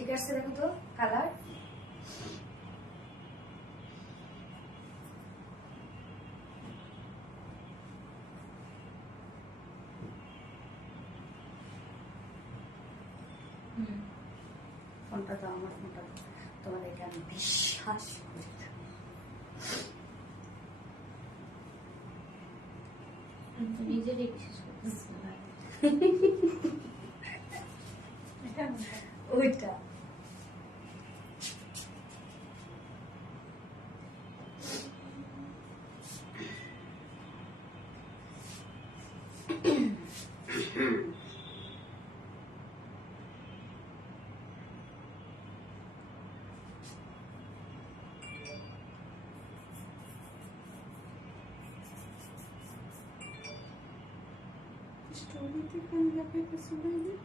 ঠিক আছে, দেখো তো কালার। ফোনটা তো আমার ফোনটা তোমাদেরকে আমি বিশ্বাস করি। নিজেরই বিশ্বাস করতেছি না। ওইটা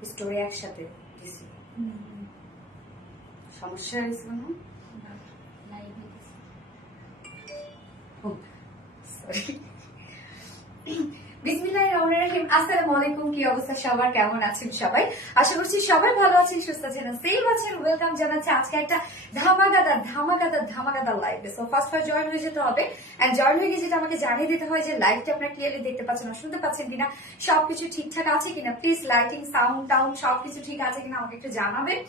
স্টোরি একসাথে দিছি। সমস্যা হয়েছিল না? বিসমিল্লাহিররহমানিররহিম। আসসালামু আলাইকুম। কি অবস্থা সবার, কেমন আছেন সবাই? আশা করছি সবাই ভালো আছেন, সুস্থ আছেন, সেম আছেন। ওয়েলকাম জানাচ্ছি আজকে একটা ধামাকাদার লাইভে। সো ফার্স্ট জয়েন হয়ে যেতে হবে। এন্ড জয়েন হয়ে গিয়ে যেটা আমাকে জানিয়ে দিতে হয় যে লাইভটা আপনারা ক্লিয়ারলি দেখতে পাচ্ছেন না শুনতে পাচ্ছেন কিনা, সবকিছু ঠিকঠাক আছে কিনা, প্লিজ লাইটিং সাউন্ড টাউন সবকিছু ঠিক আছে কিনা আমাকে একটু জানাবেন।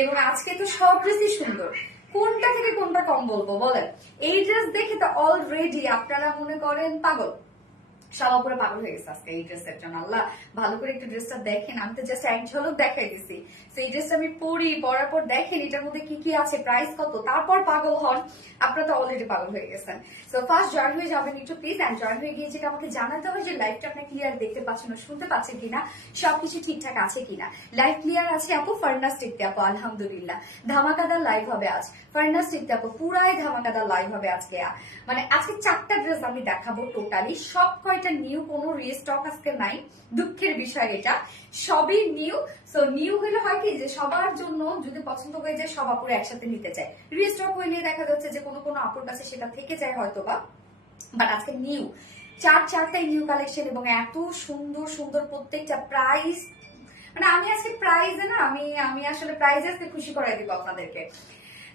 এবং আজকে তো সব ড্রেসই সুন্দর, কোনটা থেকে কোনটা কম বলবো বলেন? এই ড্রেস দেখে তো অলরেডি আপনারা মনে করেন পাগল, সবার উপরে পাগল হয়ে গেছে আজকে এই ড্রেসের জন্য। আল্লাহ ভালো করে একটু ড্রেসটা দেখেন, আমি তো জাস্ট এক ঝলক দেখাই দিছি। তো এই ড্রেসটা আমি পরার পর দেখেন এটার মধ্যে কি কি আছে, প্রাইস কত, তারপর পাগল হন। আপনারা তো অলরেডি পাগল হয়ে গেছেন। সো ফার্স্ট জয়েন হয়ে যাবেন একটু প্লিজ। এন্ড জয়েন হয়ে গিয়ে যেটা আমাকে জানাতে হবে যে লাইভটা আপনি ক্লিয়ার দেখতে পাচ্ছেন না শুনতে পাচ্ছেন কিনা, সবকিছু ঠিকঠাক আছে কিনা। লাইভ ক্লিয়ার আছে আপু? ফার্নাস টিকতে আপু আলহামদুলিল্লাহ। ধামাকাদার লাইভ হবে আজ। ফার্নাস টিকতে আপু পুরাই ধামাকাদার লাইভ হবে আজকে। মানে আজকে 4টা ড্রেস আমি দেখাবো টোটালি, সব কয়টা নিউ, কোনো রিস্টক আজকে নাই। দুঃখের বিষয় এটা, সবই নিউ। সো নিউ হলে হয় কি যে সবার জন্য যদি পছন্দ হয়ে যায় সব আপুরা একসাথে নিতে চায়। রিস্টক হইলে দেখা যাচ্ছে যে কোনো কোনো আপুর কাছে সেটা থেকে যায় হয়তো বা, বাট আজকে নিউ চারটাই নিউ কালেকশন এবং এত সুন্দর সুন্দর প্রত্যেকটা প্রাইস। মানে আমি আজকে প্রাইজে না, আমি আসলে প্রাইজে আজকে খুশি করাই দিব আপনাদেরকে।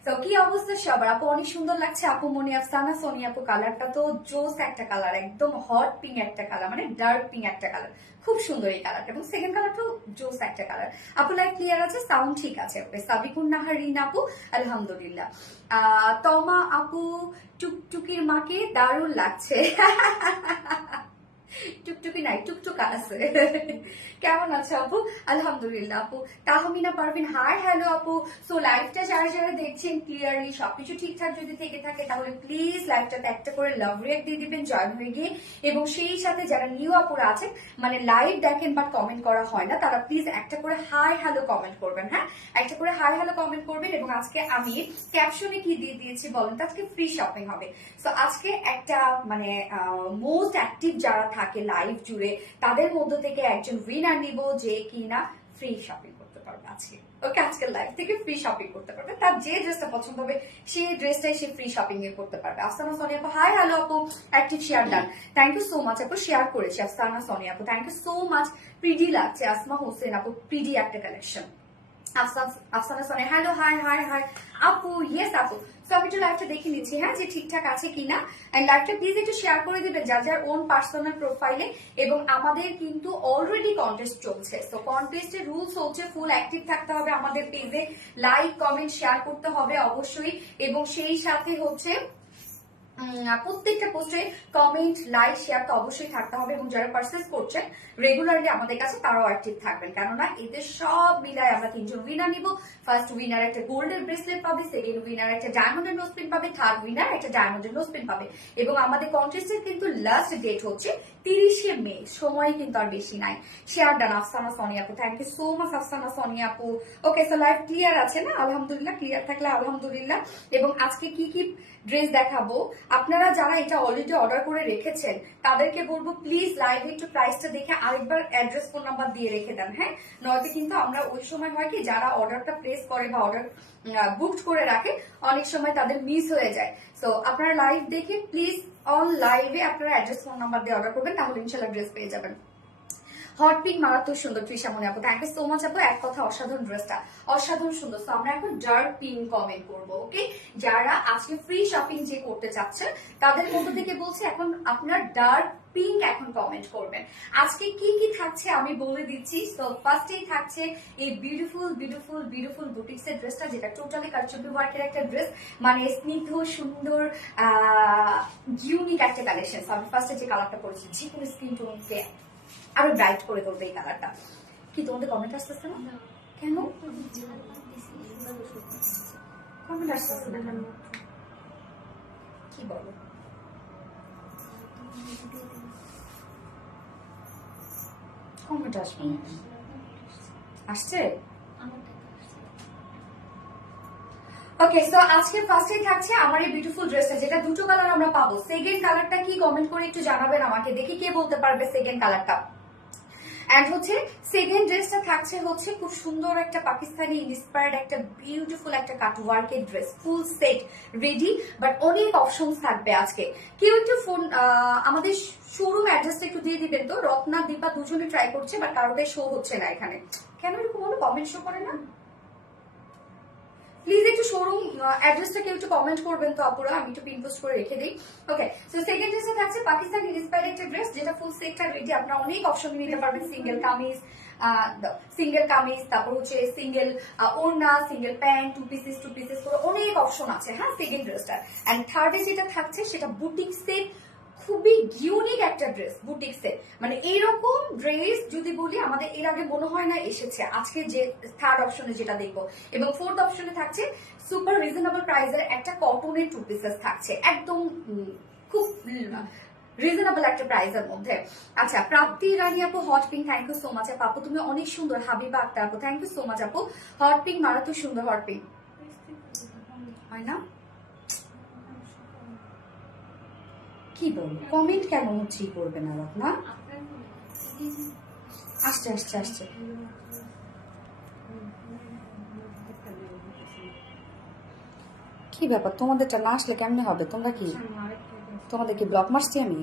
তো কি অবস্থা সবার? আপু অনেক সুন্দর লাগছে আপু। মনি আফসানা সোনি আপু কালারটা তো জোস একটা কালার, একদম হট পিঙ্ক একটা কালার, মানে ডার্ক পিঙ্ক একটা কালার, খুব সুন্দর এই কালারটা। এবং সেকেন্ড কালারটাও জোস একটা কালার। আপু লাইট ক্লিয়ার আছে, সাউন্ড ঠিক আছে। সাবিকুন নাহার রিন আপু আলহামদুলিল্লাহ। তমা আপু টুকটুকির মাকে দারুণ লাগছে। টুকটুকি নাই, টুকটুকা আছে। কেমন আছে আপু? আলহামদুলিল্লাহ আপু। তাহমিনা পারভিন হাই হ্যালো আপু। সো লাইভটা যারা যারা দেখছেন ক্লিয়ারলি সবকিছু ঠিকঠাক যদি থেকে থাকে তাহলে প্লিজ লাইভটাতে একটা করে লাভ রেট দিয়ে দিবেন জয়েন হয়ে গিয়ে। এবং সেই সাথে যারা নিউ আপুরা আছেন, মানে লাইভ দেখেন বাট কমেন্ট করা হয় না, তারা প্লিজ একটা করে হাই হ্যালো কমেন্ট করবেন। হ্যাঁ, একটা করে হাই হ্যালো কমেন্ট করবেন। এবং আজকে আমি ক্যাপশনে কি দিয়ে দিয়েছি বলেন তো? আজকে ফ্রি শপিং হবে। সো আজকে একটা মানে মোস্ট অ্যাক্টিভ যারা থাকে লাইভ জুড়ে তাদের মধ্য থেকে একজন উইনার নিব যে কিনা ফ্রি শপিং করতে পারবে আজকে। ওকে, আজকের লাইভ থেকে ফ্রি শপিং করতে পারবে, তার যে ড্রেসটা পছন্দ হবে সেই ড্রেসটাই সে ফ্রি শপিং এ করতে পারবে। আফসানা সোনি আপু হাই হ্যালো আপু, active share done, thank you so much আপু। শেয়ার করেছি আফসানা সোনি আপু, thank you so much. Pretty লাগছে আসমা হোসেন আপু, প্রিডি একটা collection. Afsana Soni hello hi hi hi আপু, ইয়েস আপু। সো আমি একটু লাইভটা দেখে নিচ্ছি হ্যাঁ যে ঠিকঠাক আছে কিনা। এন্ড লাইভটা প্লিজ একটু শেয়ার করে দিবেন যার যার ওন পার্সোনাল প্রোফাইলে। এবং আমাদের কিন্তু অলরেডি কন্টেস্ট চলছে। সো কন্টেস্টের রুলস হচ্ছে ফুল অ্যাক্টিভ থাকতে হবে আমাদের পেজে, লাইক কমেন্ট শেয়ার করতে হবে অবশ্যই। এবং সেই সাথে হচ্ছে প্রত্যেকটা পোস্টে কমেন্ট লাইক শেয়ার তো অবশ্যই থাকতে হবে। এবং যারা পারচেজ করছেন রেগুলারলি আমাদের কাছে তারাও অ্যাক্টিভ থাকবেন, কেননা এদের সব মিলায় আমরা 3জন উইনার নিব। ফার্স্ট উইনার একটা গোল্ডের ব্রেসলেট পাবে, সেকেন্ড উইনার একটা ডায়মন্ডের নোজপিন পাবে, থার্ড উইনার একটা ডায়মন্ডের নোজপিন পাবে। এবং আমাদের কন্টেস্টের কিন্তু লাস্ট ডেট হচ্ছে 30শে মে, সময় কিন্তু আর বেশি নাই। শেয়ার ডান আফসানা সোনি আপু, thank you so much Afsana Soni আপু। ওকে, সো লাইভ ক্লিয়ার আছে না? আলহামদুলিল্লাহ, ক্লিয়ার থাকলে আলহামদুলিল্লাহ। এবং আজকে কি কি ড্রেস দেখাবো, আপনারা যারা এটা অলরেডি অর্ডার করে রেখেছেন তাদেরকে বলবো প্লিজ লাইভে একটু প্রাইসটা দেখে আরেকবার অ্যাড্রেস ফোন নাম্বার দিয়ে রেখে দেন। হ্যাঁ, নয়তো কিন্তু আমরা ওই সময় হয় কি যারা অর্ডারটা প্লেস করে বা অর্ডার বুকড করে রাখে অনেক সময় তাদের মিস হয়ে যায়। সো আপনারা লাইভ দেখে প্লিজ অন লাইভে আপনারা অ্যাড্রেস ফোন নাম্বার দিয়ে অর্ডার করবেন, তাহলে ইনশাল্লাহ ড্রেস পেয়ে যাবেন। হট পিঙ্ক মারাত্মক সুন্দর তৃষা মনে আপু, থ্যাংক ইউ সো মাচ আপু, এক কথা অসাধারণ ড্রেসটা, অসাধারণ সুন্দর। তো আমরা এখন ডার্ক পিঙ্ক কমেন্ট করবো, ওকে? যারা আজকে ফ্রি শপিং যে করতে চাচ্ছে তাদের মধ্যে থেকে বলছে এখন আপনার ডার্ক পিঙ্ক এখন কমেন্ট করবেন। আজকে কি কি থাকছে আমি বলে দিচ্ছি। তো ফার্স্টেই থাকছে এই বিউটিফুল বিউটিফুল বিউটিফুল বুটিক্সের ড্রেসটা, যেটা টোটালি কারচুপি ওয়ার্কের একটা ড্রেস, মানে স্নিগ্ধ সুন্দর ইউনিক একটা কালেকশন। আমি ফার্স্টে যে কালারটা পরেছি যে কোনো স্কিন টোনকে আরো ব্রাইট করে তুলবে এই কালারটা। কি তোমাদের কমেন্ট আসতেছে না কেন? কমেন্ট আসতেছে না কেন? কি বলো? কমেন্ট আসবে না কেন? আসছে? ওকে, সো আজকে ফার্স্টেই থাকছে আমার এই বিউটিফুল ড্রেসটা, যেটা দুটো কালার আমরা পাবো। সেকেন্ড কালারটা কি কমেন্ট করে একটু জানাবেন আমাকে, দেখি কে বলতে পারবে সেকেন্ড কালারটা। এন্ড হচ্ছে সেকেন্ড ড্রেসটা থাকছে হচ্ছে খুব সুন্দর একটা পাকিস্তানি ইন্সপায়ার্ড একটা বিউটিফুল একটা কাট ওয়ার্কের dress, full set ready, but অনেক অপশনস থাকবে আজকে। কেউ একটু ফোন আমাদের শোরুম অ্যাড্রেসটা একটু দিয়ে দিবেন তো। রত্না দীপা দুজনে ট্রাই করছে, বাট কারোটাই শো হচ্ছে না এখানে। কেন এরকম হলো? কমেন্ট শো করে না? প্লিজ একটু শোরুম অ্যাড্রেসটা কেউ একটু কমেন্ট করবেন তো আপুরা, আমি একটু পিন পোস্ট করে রেখে দিই। ওকে, সো সেকেন্ড ড্রেসে থাকছে পাকিস্তানি ইন্সপায়ার্ড একটা ড্রেস, যেটা ফুল সেটটা রেডি। আপনারা অনেক অপশন নিতে পারবেন, সিঙ্গেল কামিজ, তারপর হচ্ছে সিঙ্গেল ওড়না, সিঙ্গেল প্যান্ট, টু পিসেস করে অনেক অপশন আছে। হ্যাঁ, সেকেন্ড ড্রেসটা। এন্ড থার্ডে যেটা থাকছে সেটা বুটিক সেট, খুবই ইউনিক একটা ড্রেস বুটিক্সে। মানে এইরকম ড্রেস যদি বলি আমাদের এর আগে মনে হয় না এসেছে। আজকে যে থার্ড অপশনে যেটা দেখবো, এবং ফোর্থ অপশনে থাকছে সুপার রিজনেবল প্রাইসের একটা কটনের টু পিসেস থাকছে, একদম খুব রিজনেবল একটা প্রাইসের মধ্যে। আচ্ছা, প্রাপ্তি রানী আপু hot pink, thank you so much আপু, তুমি অনেক সুন্দর। হাবিবা আক্তার আপু, থ্যাংক ইউ সো মাচ আপু, হট পিঙ্ক মারাত্মক সুন্দর হট পিঙ্ক, হয় না? কি বল, কমেন্ট কেন হচ্ছে করবে না রত্না? আসছে আসছে আসছে। কি ব্যাপার, তোমাদেরটা না আসলে কেমনে হবে? তোমরা কি, তোমাদের কি ব্লক মারছি আমি?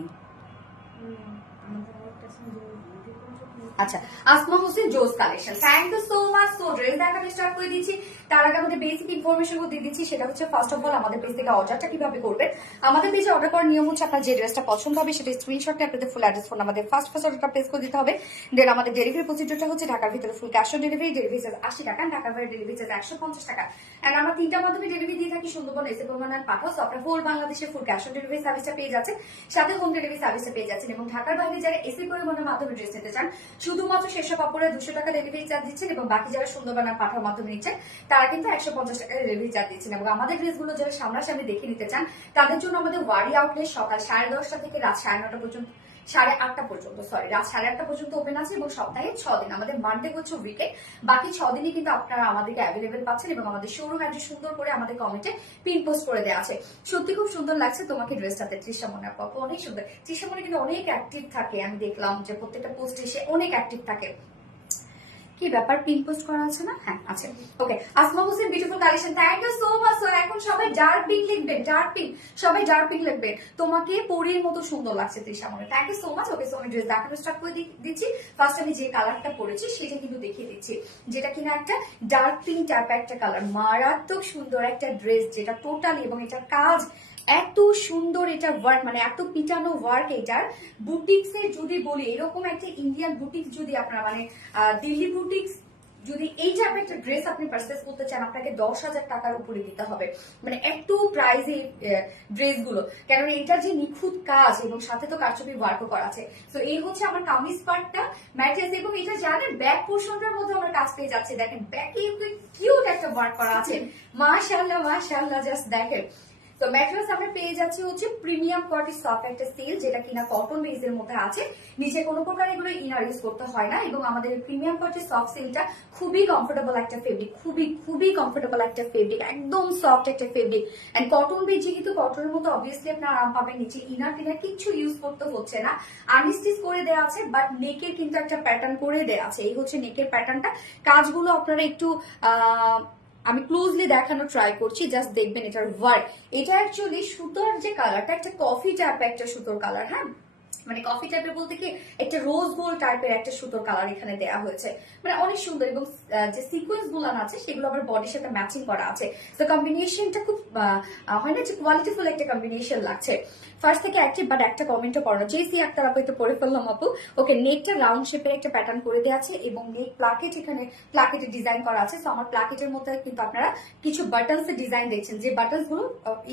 আচ্ছা, আসমা হোসেন জোস collection, thank you so much. So dress দেখাতে স্টার্ট করে দিচ্ছি। তার আগে আমাদের বেসিক ইনফরমেশন দিয়ে দিচ্ছি, সেটা হচ্ছে ফার্স্ট অফ অল আমাদের পেজ থেকে অর্ডারটা কিভাবে করবেন। আমাদের পেজে অর্ডার করার নিয়ম হচ্ছে আপনার যে ড্রেসটা পছন্দ হবে সেটা স্ক্রিনশটে আপনাদের ফুল অ্যাড্রেস ফোন আমাদের ফার্স্ট অর্ডারটা প্লেস করে দিতে হবে। দেন আমাদের ডেলিভারি প্রসিডিউরটা হচ্ছে ঢাকার ভিতরে full cash on delivery, delivery charge 80 টাকা, ঢাকার বাইরে ডেলিভারি চার্জ 150 টাকা। এন্ড আমরা তিনটার মাধ্যমে ডেলিভারি দিয়ে থাকি, সুন্দরবন, এসে প্রমাণ পাঠাও। সো আপনার হোল বাংলাদেশে ফুল ক্যাশ অন ডেলিভারি সার্ভিসটা পেয়ে যাচ্ছে, সাথে হোম ডেলিভারি সার্ভিসটা পেয়ে যাচ্ছেন। এবং ঢাকার বাইরে যারা এসি পরিবহনের মাধ্যমে ড্রেস নিতে চান, শুধুমাত্র সেসব কাপড়ে 200 টাকা ডেলিভারি চার্জ দিচ্ছেন, এবং বাকি যারা সুন্দরবন পাঠার মাধ্যমে নিচ্ছেন তারা কিন্তু 150 টাকা ডেলিভারি চার্জ দিচ্ছেন। এবং আমাদের ড্রেসগুলো যারা সামনাসামনি দেখে নিতে চান তাদের জন্য আমাদের ওয়ারি আউটলেট সকাল 10:30 থেকে রাত 9:30 পর্যন্ত, 8:30 পর্যন্ত, সরি রাত 8:30 পর্যন্ত ওপেন আছে, এবং সপ্তাহে 6 দিন, আমাদের মানডে হচ্ছে উইকেন্ড, বাকি 6 দিনই কিন্তু আপনারা আমাদেরকে অ্যাভেলেবেল পাচ্ছেন। এবং আমাদের শোরুম অ্যাড্রেস সুন্দর করে আমাদের কমেন্টে পিন পোস্ট করে দেওয়া আছে। সত্যি খুব সুন্দর লাগছে তোমাকে ড্রেসটাতে, তৃষা মনে আপু, অনেক সুন্দর। তৃষা মনে কিন্তু অনেক অ্যাক্টিভ থাকে, আমি দেখলাম যে প্রত্যেকটা পোস্টে এসে অনেক অ্যাক্টিভ থাকে। কি ব্যাপার, পিন পোস্ট করা আছে না? হ্যাঁ আছে। Okay, Asma Hossain beautiful collection, thank you so much. এখন সবাই ডার্ক পিঙ্ক লিখবেন, ডার্ক পিঙ্ক, সবাই ডার্ক পিঙ্ক লিখবেন। তোমাকে পরীর মতো সুন্দর লাগছে তৃষা মনে, thank you so much. Okay, so আমি ড্রেস দেখানো স্টার্ট করে দিচ্ছি। ফার্স্ট আমি যে কালারটা পরেছি সেটা কিন্তু দেখিয়ে দিচ্ছি, যেটা কিনা একটা ডার্ক পিঙ্ক টাইপের একটা কালার, মারাত্মক সুন্দর একটা ড্রেস, যেটা টোটালি, এবং এটার কাজ এত সুন্দর, এটা ওয়ার্ক মানে এত পিটানো ওয়ার্ক এটার। বুটিক্স এর যদি বলি, এরকম একটা ইন্ডিয়ান বুটিক্স যদি আপনারা মানে দিল্লি বুটিক্স যদি এই টাইপের একটা ড্রেস আপনি পারচেস করতে চান, আপনাকে 10,000 টাকার উপরে দিতে হবে, মানে এত প্রাইস এই ড্রেস গুলো। কেননা এটার যে নিখুঁত কাজ, এবং সাথে তো কারচুপি ওয়ার্কও করা আছে। তো এই হচ্ছে আমার কামিজ পার্টটা ম্যাটেজ, এবং এটা জানেন ব্যাক পোর্শনটার মধ্যে আমার কাজ পেয়ে যাচ্ছে। দেখেন ব্যাকে কিউট একটা ওয়ার্ক করা আছে, মাশাআল্লাহ মাশাআল্লাহ, জাস্ট দেখেন। তো ম্যাটেরিয়ালস আমরা পেয়ে যাচ্ছি হচ্ছে প্রিমিয়াম কোয়ালিটি সফট একটা স্টিল, যেটা কিনা কটন বেসের মধ্যে আছে। নিচে কোনো প্রকার এগুলো ইনার ইউজ করতে হয় না, এবং আমাদের প্রিমিয়াম কোয়ালিটি সফট স্টিলটা খুবই কমফোর্টেবল একটা ফেব্রিক, খুবই কমফোর্টেবল একটা ফেব্রিক, একদম সফট একটা ফেব্রিক। এন্ড কটন বেস, যেহেতু কটনের মতো অবভিয়াসলি আপনার আরাম পাবেন। নিচে ইনার টিনার কিছু ইউজ করতে হচ্ছে না, আনস্টিচ করে দেওয়া আছে, বাট নেকের কিন্তু একটা প্যাটার্ন করে দেওয়া আছে। এই হচ্ছে নেকের প্যাটার্নটা। কাজগুলো আপনারা একটু আমি ক্লোজলি দেখানোর ট্রাই করছি, জাস্ট দেখবেন এটার ওয়ার্ক। এটা অ্যাকচুয়ালি সুতোর যে কালারটা, একটা কফি টাইপ একটা সুতোর কালার। হ্যাঁ, মানে কফি টাইপের বলতে কি একটা রোজ গোল্ড টাইপের একটা সুতোর কালার এখানে দেওয়া হয়েছে, মানে অনেক সুন্দর। এবং যে সিকোয়েন্স গুলো আছে সেগুলো আবার বডির সাথে ম্যাচিং করা আছে। তো কম্বিনেশনটা খুব হয় না যে কোয়ালিটিফুল একটা কম্বিনেশন লাগছে। ফার্স্ট থেকে অ্যাক্টিভ, বাট একটা কমেন্টও পড়ো না। জেসি আক্তার আপু তো পড়ে ফেললাম আপু। ওকে, নেকটা রাউন্ড শেপের একটা প্যাটার্ন করে দেওয়া আছে এবং নেক প্লাকেট, এখানে প্লাকেটের ডিজাইন করা আছে। তো আমার প্লাকেটের মধ্যে কিন্তু আপনারা কিছু বাটনস এর ডিজাইন দেখছেন, যে বাটনস গুলো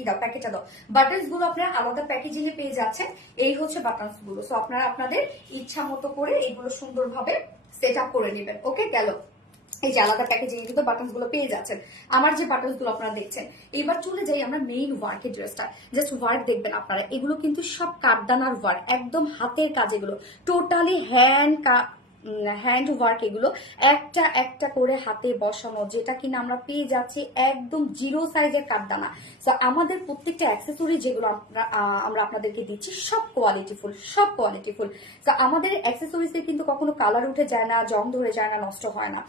দাও প্যাকেটটা দাও, বাটনস গুলো আপনারা আলাদা প্যাকেজিং এ পেয়ে যাচ্ছেন। এই হচ্ছে বাটনস গুলো। সো আপনারা আপনাদের ইচ্ছা মতো করে এগুলো সুন্দরভাবে সেট আপ করে নেবেন। ওকে, গেল। এই যে আলাদা প্যাকেজিং এ কিন্তু বাটনস গুলো পেয়ে যাচ্ছেন। আমার যে বাটনস গুলো আপনারা দেখছেন, এবার চলে যাই আমরা মেইন ওয়ার্কের ড্রেসটা। জাস্ট ওয়ার্ক দেখবেন আপনারা, এগুলো কিন্তু সব কাঠদানার ওয়ার্ক, একদম হাতের কাজ, এগুলো টোটালি হ্যান্ড ওয়ার্ক। এগুলো একটা একটা করে হাতে বসানো, যেটা কিনা আমরা পেয়ে যাচ্ছি একদম জিরো সাইজের কাঠদানা। তো আমাদের প্রত্যেকটা অ্যাক্সেসরি যেগুলো আমরা আপনাদেরকে দিচ্ছি সব কোয়ালিটিফুল, সব কোয়ালিটিফুল। তো আমাদের অ্যাক্সেসরিজে কিন্তু কখনো কালার উঠে যায় না, জং ধরে যায় না, নষ্ট হয় না।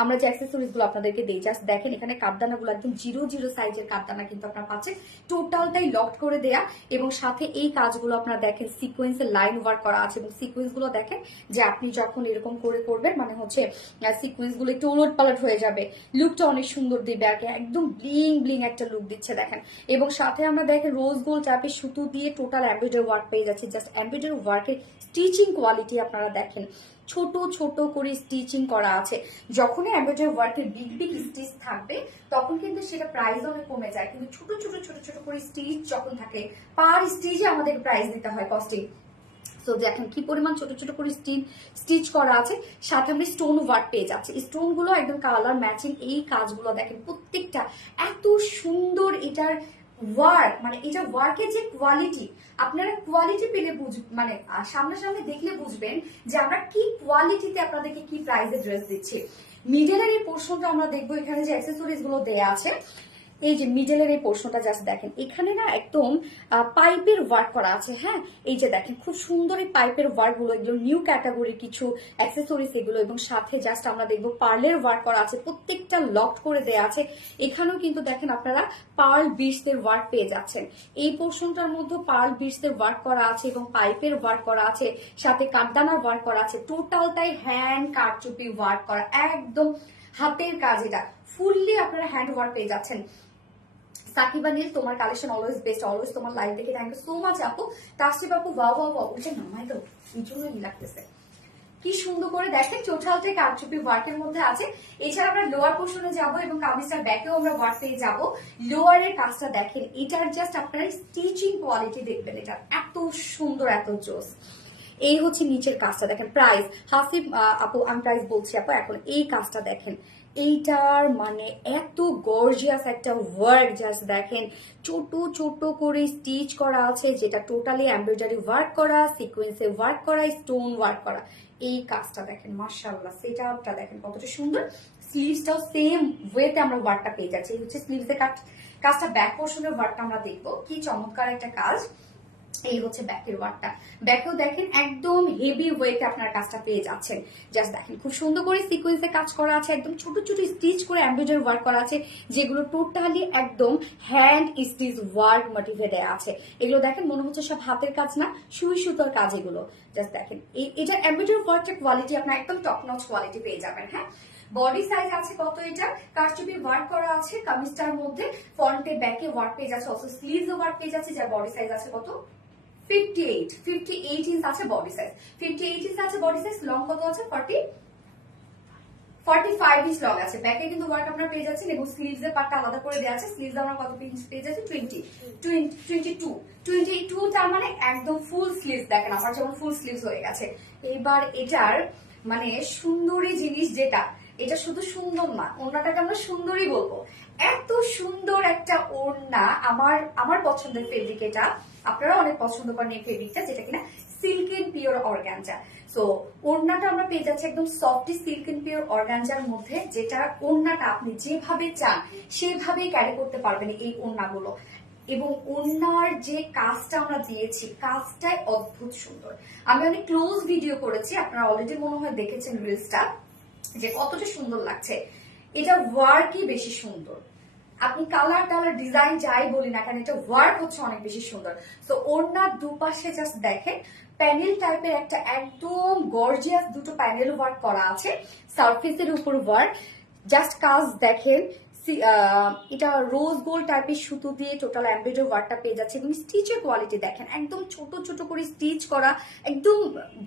আমরা যে অ্যাক্সেসরিজ গুলো আপনাদেরকে দিই, জাস্ট দেখেন এখানে কাঠদানা গুলো একদম জিরো জিরো সাইজের কাঠদানা কিন্তু আপনারা পাচ্ছেন, টোটালটাই লকড করে দেয়া। এবং সাথে এই কাজগুলো আপনারা দেখেন সিকোয়েন্সের লাইন ওয়ার্ক করা আছে, এবং সিকোয়েন্স গুলো দেখেন যে আপনি যখন এরকম করে করবেন, মানে হচ্ছে সিকোয়েন্স গুলো একটু ওলট পালট হয়ে যাবে, লুকটা অনেক সুন্দর দিবে আর কি, একদম ব্লিং ব্লিং একটা লুক দিচ্ছে দেখেন। এবং সাথে আমরা দেখেন রোজ গোল্ড টাইপের সুতো দিয়ে টোটাল এমব্রয়ডারি ওয়ার্ক পেয়ে যাচ্ছি। জাস্ট এমব্রয়ডারি ওয়ার্কের স্টিচিং কোয়ালিটি আপনারা দেখেন, ছোট ছোট করে স্টিচিং করা আছে। যখনই এমব্রয়ডারি ওয়ার্কের বিগ বিগ স্টিচ থাকবে তখন কিন্তু সেটা প্রাইস অনেক কমে যায়, কিন্তু ছোট ছোট ছোট ছোট করে স্টিচ যখন থাকে, পার স্টিচে আমাদের প্রাইস দিতে হয় কস্টিং। তো দেখেন কি পরিমাণ ছোট ছোট করে স্টিচ করা আছে, সাথে আমরা স্টোন ওয়ার্ক পেয়ে যাচ্ছে। স্টোন গুলো একদম কালার ম্যাচিং। এই কাজগুলো দেখেন প্রত্যেকটা এত সুন্দর, এটার ওয়ার্ক, মানে এটা ওয়ার্কের যে কোয়ালিটি, আপনারা কোয়ালিটি পেলে মানে সামনাসামনি দেখলে বুঝবেন যে আমরা কি কোয়ালিটিতে আপনাদেরকে কি প্রাইসে ড্রেস দিচ্ছি। মিডলের এই পোর্শনটা আমরা দেখবো, এখানে যে অ্যাক্সেসরিজ গুলো দেয়া আছে, এই যে মিডলের এই পোর্শনটা জাস্ট দেখেন, এখানে না একদম পাইপের ওয়ার্ক করা আছে। হ্যাঁ, এই যে দেখেন খুব সুন্দর এই পাইপের ওয়ার্ক গুলো, এগুলো নিউ ক্যাটাগরি কিছু অ্যাক্সেসরিজ এগুলো। এবং সাথে জাস্ট আমরা দেখবো পার্লের ওয়ার্ক করা আছে, প্রত্যেকটা লকড করে দেয়া আছে। এখানেও কিন্তু দেখেন আপনারা পার্ল বিটস এর ওয়ার্ক পেয়ে যাচ্ছেন। এই পোর্শনটার মধ্যে পার্ল বিটস এর ওয়ার্ক করা আছে এবং পাইপের ওয়ার্ক করা আছে, সাথে কাঠদানার ওয়ার্ক করা আছে। টোটালটাই হ্যান্ড কারচুপি ওয়ার্ক করা, একদম হাতের কাজ। এটা ফুললি আপনারা হ্যান্ড ওয়ার্ক পেয়ে যাচ্ছেন। সাকিবা নীল, তোমার কালেকশন অলওয়েজ বেস্ট, অলওয়েজ তোমার লাইভ দেখে থ্যাংক ইউ সো মাচ আপু। তাসরিফ আপু, ওয়াও ওয়াও ওয়াও, ওইটা নামাই দাও, এই জন্যই লাগতেছে। কি সুন্দর করে দেখেন টোটালটাই কারচুপি ওয়ার্কের মধ্যে আছে। এছাড়া আমরা লোয়ার পোর্শনে যাব এবং কামিজটার ব্যাকেও আমরা ওয়ার্ক পেয়ে যাবো। লোয়ারের কাজটা দেখেন, এটার জাস্ট আপনারা স্টিচিং কোয়ালিটি দেখবেন, এটা এত সুন্দর, এত জোস। এই হচ্ছে নিচের কাজটা দেখেন। প্রাইস হাসিব আপু, আমি প্রাইস বলছি আপু এখন। এই কাজটা দেখেন, এইটার মানে এত গর্জিয়াস একটা ওয়ার্ক, জাস্ট দেখেন ছোট ছোট করে স্টিচ করা আছে, যেটা টোটালি এমব্রয়ডারি ওয়ার্ক করা, সিকোয়েন্সে ওয়ার্ক করা, স্টোন ওয়ার্ক করা। এই কাজটা দেখেন, মাশাআল্লাহ, সেটআপটা দেখেন কতটা সুন্দর। স্লিভসটাও সেম ওয়েতে আমরা ওয়ার্কটা পেয়ে যাচ্ছি। এই হচ্ছে স্লিভসের কাজটা। ব্যাক পোর্শনের ওয়ার্কটা আমরা দেখবো, কি চমৎকার একটা কাজ। এই হচ্ছে ব্যাকের ওয়ার্কটা, ব্যাকেও দেখেন একদম হেভি ওয়েতে আপনার কাজটা পেয়ে যাচ্ছেন। জাস্ট দেখেন খুব সুন্দর করে সিকোয়েন্সে কাজ করা আছে, একদম ছোট ছোট স্টিচ করে এমব্রয়ডারি ওয়ার্ক করা আছে, যেগুলো টোটালি একদম হ্যান্ড স্টিচ ওয়ার্ক মোটিভে দেয়া আছে। এগুলো দেখেন মনে হচ্ছে সব হাতের কাজ না, সুই সুতোর কাজ এগুলো। জাস্ট দেখেন এটা এমব্রয়ডারি ওয়ার্কের কোয়ালিটি আপনার একদম টপ নচ কোয়ালিটি পেয়ে যাবেন। হ্যাঁ, বডি সাইজ আছে কত, এটা কারচুপি ওয়ার্ক করা আছে কামিজটার মধ্যে, ফ্রন্টে ব্যাকে ওয়ার্ক পেয়ে যাচ্ছে, অলসো স্লিভস ওয়ার্ক পেয়ে যাচ্ছে। যার বডি সাইজ আছে কত, 58 ইঞ্চ আছে বডি সাইজ, 58 ইঞ্চ আছে বডি সাইজ। লং কত আছে, 45 ইঞ্চ লং আছে। ব্যাকে কিন্তু ওয়ার্ক আপনারা পেয়ে যাচ্ছেন এবং স্লিভস এর পার্টটা আলাদা করে দেওয়া আছে। স্লিভস আমরা কত ইঞ্চ পেয়ে যাচ্ছি, 22, তার মানে একদম ফুল স্লিভস। দেখেন আমার যেমন ফুল স্লিভস হয়ে গেছে। এবার এটার মানে সুন্দরী জিনিস যেটা, এটা শুধু সুন্দর না, ওড়নাটাকে আমরা সুন্দরই বলবো। এত সুন্দর একটা ওড়না, আমার পছন্দের ফেব্রিক এটা, আপনারা অনেক পছন্দ করেন এই ফেব্রিকটা, যেটা কিনা silk and pure organza. So ওড়নাটা আমরা পেয়ে যাচ্ছি একদম সফটি সিল্ক এন্ড পিওর অর্গানজার মধ্যে, যেটা ওড়নাটা আপনি যেভাবে চান সেভাবেই ক্যারি করতে পারবেন এই ওড়নাগুলো। এবং ওড়নার যে কাজটা আমরা দিয়েছি, কাজটাই অদ্ভুত সুন্দর। আমি অনেক ক্লোজ ভিডিও করেছি, আপনারা অলরেডি মনে হয় দেখেছেন রিলসটা, যে কতটা সুন্দর লাগছে। এটা ওয়ার্কই বেশি সুন্দর। আপনি কালার টালার ডিজাইন যাই বলি না কেন, এটা ওয়ার্ক হচ্ছে অনেক বেশি সুন্দর। তো ওড়নার দুপাশে জাস্ট দেখেন প্যানেল টাইপের একটা একদম গর্জিয়াস দুটো প্যানেল ওয়ার্ক করা আছে, সারফেসের উপর ওয়ার্ক। জাস্ট কাজ দেখেন, এটা রোজ গোল্ড টাইপের সুতো দিয়ে টোটাল এমব্রয়ডারি ওয়ার্কটা পেয়ে যাচ্ছে এবং স্টিচের কোয়ালিটি দেখেন একদম ছোট ছোট করে স্টিচ করা, একদম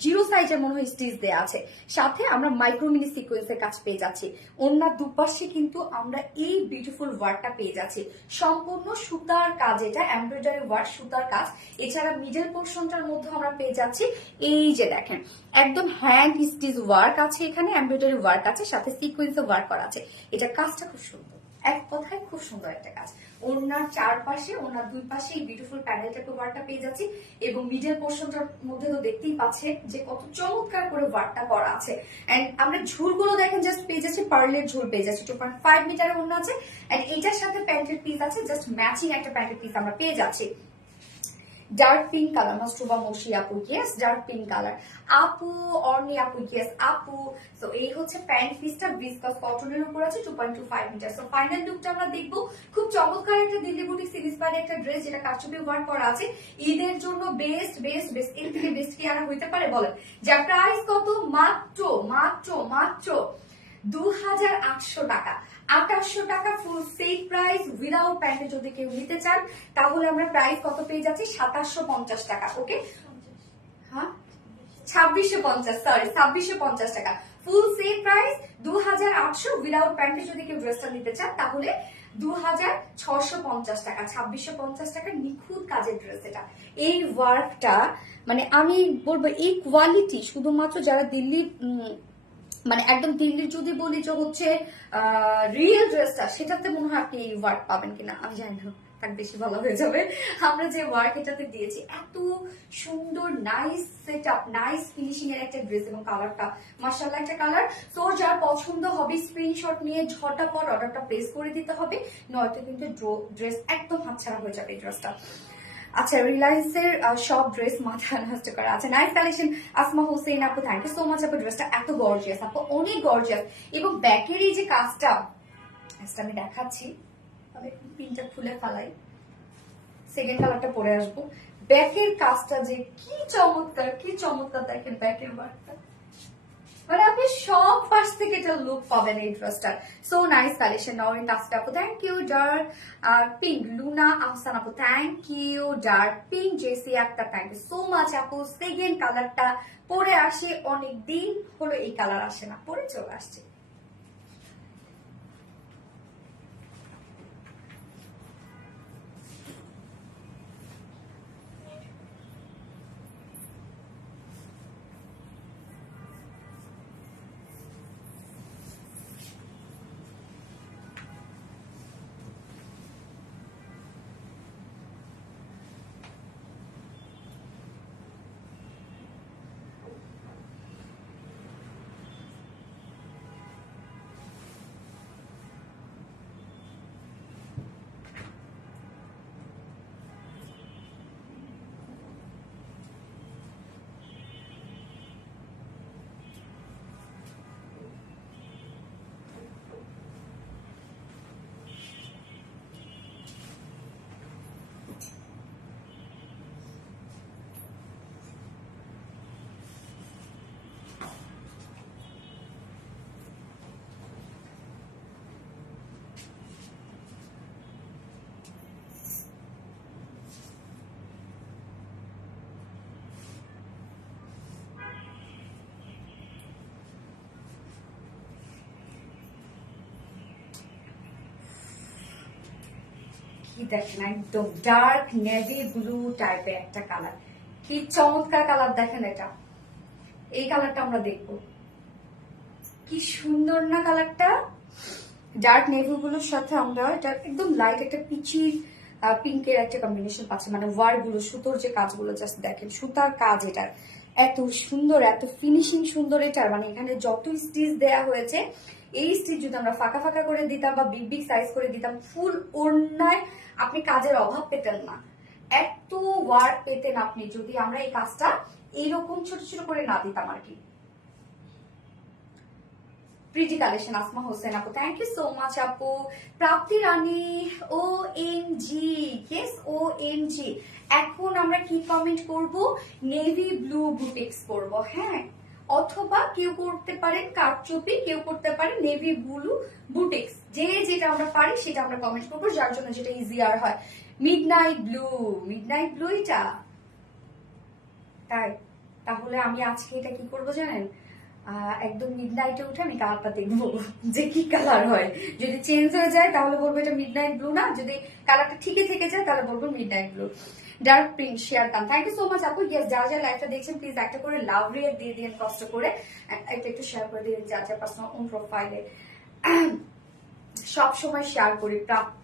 জিরো সাইজের মনে হয় স্টিচ দেওয়া আছে। সাথে আমরা মাইক্রো মিনি সিকোয়েন্সের কাজ পেয়ে যাচ্ছি। ওনার দুপাশে কিন্তু আমরা এই বিউটিফুল ওয়ার্কটা পেয়ে যাচ্ছি, সম্পূর্ণ সুতার কাজ, এটা এমব্রয়ডারি ওয়ার্ক সুতার কাজ। এছাড়া মিডল পোর্শনটার মধ্যে আমরা পেয়ে যাচ্ছি এই যে দেখেন একদম হ্যান্ড স্টিচ ওয়ার্ক আছে, এখানে এমব্রয়ডারি ওয়ার্ক আছে, সাথে সিকোয়েন্সে ওয়ার্ক করা আছে। এটা কাজটা খুব সুন্দর, এক কথায় খুব সুন্দর একটা কাজ। ওনার চারপাশে ওনার দুই পাশে এই বিউটিফুল প্যানেল টাইপের ওয়ার্কটা পেয়ে যাচ্ছি এবং মিডল পোর্শনটার মধ্যে তো দেখতেই পাচ্ছেন যে কত চমৎকার করে ওয়ার্কটা করা আছে। এন্ড আমরা ঝুলগুলো দেখেন জাস্ট পেয়ে যাচ্ছি পার্লের ঝুল পেয়ে যাচ্ছি, 2.5 মিটারের ওড়না আছে। এন্ড এটার সাথে প্যান্টের পিস আছে, জাস্ট ম্যাচিং একটা প্যান্টের পিস আমরা পেয়ে যাচ্ছি। ডার্ক পিঙ্ক কালার, মাস্টুবা মশি আপু, ইয়েস ডার্ক পিঙ্ক কালার আপু, অর্নি আপু, ইয়েস আপু। সো এই হচ্ছে প্যান্ট পিসটা, ভিসকাস কটনের উপর আছে, 2.25 মিটার। সো ফাইনাল লুকটা আমরা দেখবো। খুব চমৎকার একটা দিল্লি বুটিক সিরিজ পারে একটা ড্রেস, যেটা কারচুপি ওয়ার্ক করা আছে। ঈদের জন্য বেস্ট বেস্ট বেস্ট, এর থেকে বেস্ট কি আর হইতে পারে বলেন? যার প্রাইস কত? মাত্র মাত্র মাত্র 2800 টাকা, 2800 টাকা ফুল সেট প্রাইস উইদাউট প্যান্টে। যদি কেউ নিতে চান তাহলে আমরা প্রাইস কত পেয়ে যাচ্ছি? 2750 টাকা। ওকে, হ্যাঁ 2650, সরি 2650 টাকা ফুল সেট প্রাইস, 2800 উইদাউট প্যান্টে। যদি কেউ ড্রেসটা নিতে চান তাহলে 2650 টাকা, 2650 টাকা নিখুঁত কাজের ড্রেস। এটা এই ওয়ার্কটা মানে আমি বলবো এই কোয়ালিটি শুধুমাত্র যারা দিল্লি মানে একদম দিল্লির যদি বলি যে হচ্ছে রিয়েল ড্রেসটা, সেটাতে মনে হয় আপনি এই ওয়ার্ক পাবেন কিনা আমি জানি না, তার বেশি ভালো হয়ে যাবে। আমরা যে ওয়ার্ক এটাতে দিয়েছি এত সুন্দর, nice set up, nice finishing এর একটা ড্রেস এবং কালারটা মাশাআল্লাহ একটা কালার। তো যার পছন্দ হবে স্ক্রিনশট নিয়ে ঝটাপট অর্ডারটা প্লেস করে দিতে হবে, নয়তো কিন্তু ড্রেস একদম হাতছাড়া হয়ে যাবে এই ড্রেসটা। আচ্ছা, রিলায়েন্সের সব ড্রেস মাথা নষ্ট করা আছে। নাইস কালেকশন আসমা হোসেন আপু, থ্যাংক ইউ সো মাচ আপু, ড্রেসটা এত গর্জিয়াস আপু, অনেক গর্জিয়াস। এবং ব্যাকের এই যে কাজটা আমি দেখাচ্ছি, আমি পিনটা খুলে ফেলাই, সেকেন্ড কালারটা পরে আসবো। ব্যাকের কাজটা যে কি চমৎকার, কি চমৎকার দেখেন ব্যাকের ওয়ার্কটা, মানে আপনি সব পাশ থেকে এটা লুক পাবেন এই ড্রেসটার। So nice collection. Norin Tasfia আপু, thank you. Dark pink Luna Ahsan আপু, thank you. Dark pink Jessy Akter, thank you so much আপু। সেকেন্ড কালারটা পরে আসে, অনেক দিন হলো এই কালার আসে না, পরে চলে আসছে। কি দেখেন একদম ডার্ক নেভি ব্লু টাইপের একটা কালার, কি চমৎকার কালার দেখেন। এটা এই কালারটা আমরা দেখবো, কি সুন্দর না কালারটা। ডার্ক নেভি ব্লুর সাথে আমরা এটা একদম লাইট একটা পিচি পিঙ্কের একটা কম্বিনেশন পাচ্ছি। মানে ওয়ার গুলো, সুতোর যে কাজগুলো জাস্ট দেখেন, সুতার কাজ এটার এত সুন্দর, এত ফিনিশিং সুন্দর এটার। মানে এখানে যত স্টিচ দেয়া হয়েছে, এই স্টিচ যদি আমরা ফাঁকা ফাঁকা করে দিতাম বা বিগ বিগ সাইজ করে দিতাম, ফুল ওড়নায় আপনি কাজের অভাব পেতেন না, এত ওয়ার্ক পেতেন আপনি যদি আমরা এই কাজটা এইরকম ছোট ছোট করে না দিতাম আর কি। প্রিটি কালেকশন আসমা হোসেন আপু, থ্যাংক ইউ সো মাচ আপু। প্রাপ্তি রানী, ও এম জি, ইয়েস ও এম জি। এখন আমরা কি কমেন্ট করব? নেভি ব্লু বুটিক্স করব, হ্যাঁ, অথবা কেউ করতে পারেন কারচুপি, কেউ করতে পারেন নেভি ব্লু বুটিক্স, যে যেটা আমরা পারি সেটা আমরা কমেন্ট করবো, যার জন্য যেটা ইজিয়ার হয়। মিডনাইট ব্লু, মিডনাইট ব্লু এটা তাই, তাহলে আমি আজকে এটা কি করবো জানেন, একদম মিডনাইটে উঠে আমি কালারটা দেখবো যে কি কালার হয়। যদি চেঞ্জ হয়ে যায় তাহলে বলবো এটা মিডনাইট ব্লু না, যদি কালারটা ঠিকই থেকে যায় তাহলে বলবো midnight blue. Dark print share কান, থ্যাংক ইউ সো মাচ আপু। ইয়েস, যারা যারা লাইভটা দেখছেন প্লিজ একটা করে লাভ রিয়েক্ট দিয়ে দিন কষ্ট করে, একটা একটু শেয়ার করে দিন যা যা পার্সোনাল ওন প্রোফাইলে। সব সময় শেয়ার করি প্রাপ্তি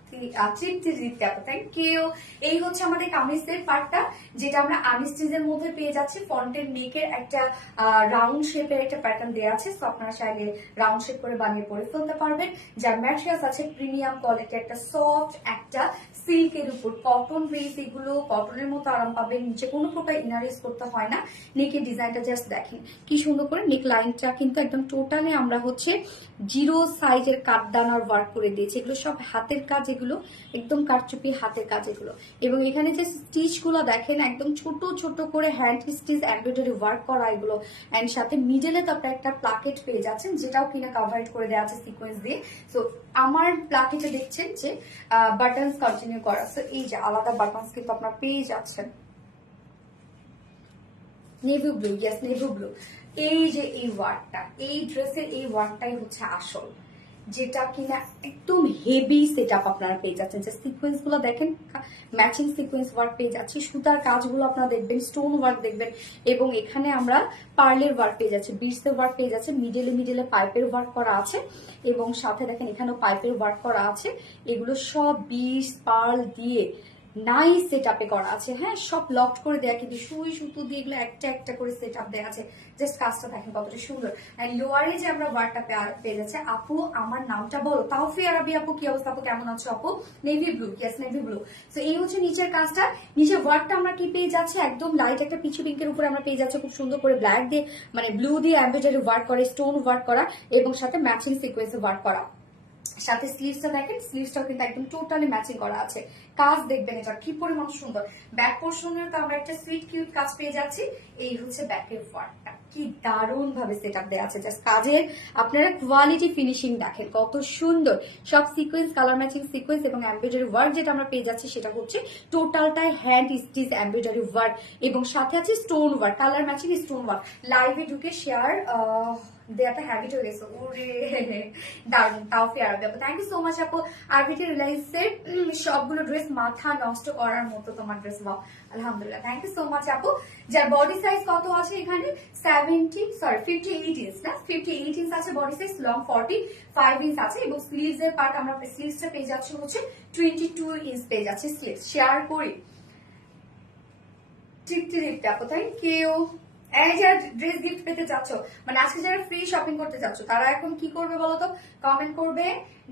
থ্যাংক ইউ। এই হচ্ছে আমাদের কামিজের পার্টটা, যেটা আমরা আনস্টিচের মধ্যে পেয়ে যাচ্ছি। ফ্রন্টের নেকের একটা রাউন্ড শেপের একটা প্যাটার্ন দেওয়া আছে, তো আপনারা চাইলে রাউন্ড শেপ করে বানিয়ে পরে ফেলতে পারবেন। যার ম্যাটেরিয়ালস আছে প্রিমিয়াম কোয়ালিটি, একটা সফট একটা সিল্কের উপর কটন বেস, এগুলো কটনের মতো আরাম পাবেন, নিচে কোনো প্রকার ইনার ইউজ করতে হয় না। নেকের ডিজাইনটা জাস্ট দেখেন কি সুন্দর করে, নেক লাইনটা কিন্তু একদম টোটালি আমরা হচ্ছে জিরো সাইজের কাঠদানার ওয়ার্ক করে দিয়েছি। এগুলো সব হাতের কাজ, এগুলো একদম কারচুপি হাতের কাজ এগুলো। এবং এখানে যে স্টিচ গুলো দেখেন একদম ছোট ছোট করে হ্যান্ড স্টিচ এমব্রয়ডারি ওয়ার্ক করা এগুলো, এন্ড সাথে মিডলে তো আপনার একটা প্লাকেট পেয়ে যাচ্ছেন, যেটাও কিনা কাভার করে দেওয়া আছে সিকোয়েন্স দিয়ে। সো আমার প্লাকেটে দেখছেন যে বাটনস কন্টিনিউ করা, সো এই যে আলাদা বাটনস কিন্তু আপনার পেয়ে যাচ্ছেন। Navy blue, yes navy blue. এই যে এই ওয়ার্কটা, এই ড্রেসের এই ওয়ার্কটাই হচ্ছে আসল, যেটা কিনা একদম হেভি সেট আপ আপনারা পেয়ে যাচ্ছেন। যে সিকোয়েন্স গুলো দেখেন, ম্যাচিং সিকোয়েন্স ওয়ার্ক পেয়ে যাচ্ছি, সুতার কাজগুলো আপনারা দেখবেন, স্টোন ওয়ার্ক দেখবেন, এবং এখানে আমরা পার্লের ওয়ার্ক পেয়ে যাচ্ছি, বিটসের ওয়ার্ক পেয়ে যাচ্ছে, মিডলে মিডলে পাইপের ওয়ার্ক করা আছে, এবং সাথে দেখেন এখানেও পাইপের ওয়ার্ক করা আছে। এগুলো সব বিটস পার্ল দিয়ে নাইস সেট আপে করা আছে, হ্যাঁ, সব লক করে দেয়া, কিন্তু সুই সুতো দিয়ে এগুলো একটা একটা করে সেট আপ দেওয়া আছে। জাস্ট কাজটা দেখেন কতটা সুন্দর। এন্ড লোয়ারে যে আমরা ওয়ার্কটা পেয়ে যাচ্ছে। আপু আমার নামটা বলো। তাওফি আরবি আপু, কি অবস্থা আপু, কেমন আছো আপু? Navy blue, yes navy blue. So এই হচ্ছে নিচের কাজটা। নিচের ওয়ার্কটা আমরা কি পেয়ে যাচ্ছে, একদম লাইট একটা পিছু পিঙ্কের উপরে আমরা পেয়ে যাচ্ছি খুব সুন্দর করে ব্ল্যাক দিয়ে, মানে ব্লু দিয়ে এমব্রয়ডারি ওয়ার্ক করে, স্টোন ওয়ার্ক করা, এবং সাথে ম্যাচিং সিকোয়েন্সে ওয়ার্ক করা। সাথে স্লিভসটা দেখেন, স্লিভসটাও কিন্তু একদম টোটালি ম্যাচিং করা আছে। কাজ দেখবেন এটা কি পরিমাণ সুন্দর। ব্যাক পোর্শনের তো আমরা একটা সুইট কিউট কাজ পেয়ে যাচ্ছি। এই হচ্ছে ব্যাকের ওয়ার্কটা, কি দারুণ ভাবে সেট আপ দেওয়া আছে। জাস্ট কাজের আপনারা কোয়ালিটি ফিনিশিং দেখেন কত সুন্দর। সব সিকোয়েন্স, কালার ম্যাচিং সিকোয়েন্স এবং এমব্রয়ডারি ওয়ার্ক যেটা আমরা পেয়ে যাচ্ছি সেটা হচ্ছে টোটালটাই হ্যান্ড স্টিচ এমব্রয়ডারি ওয়ার্ক, এবং সাথে আছে stone work, colour matching stone work. লাইভে ঢুকে শেয়ার দেয়াটা হ্যাবিট হয়ে গেছে। ওরে দারুন। তাওফি আরবি আপু, থ্যাংক ইউ সো মাচ আপু। আরবিটি রিলায়েন্সের সবগুলো ড্রেস মাথা নষ্ট করার মতো তোমার ড্রেস, ওয়াও আলহামদুলিল্লাহ, থ্যাংক ইউ সো মাচ আপু। যার বডি সাইজ কত আছে এখানে 58 ইঞ্চ না, 58 ইঞ্চ আছে বডি সাইজ, লং 45 ইঞ্চ আছে, এবং স্লিভস এর পার্ট আমরা স্লিভসটা পেয়ে যাচ্ছি হচ্ছে 22 ইঞ্চ পেয়ে যাচ্ছে স্লিভস। শেয়ার করি টিপটা আপু, থ্যাংক ইউ। এই যারা ড্রেস গিফট পেতে চাচ্ছ, মানে আজকে যারা ফ্রি শপিং করতে চাচ্ছ, তারা এখন কি করবে বলতো? কমেন্ট করবে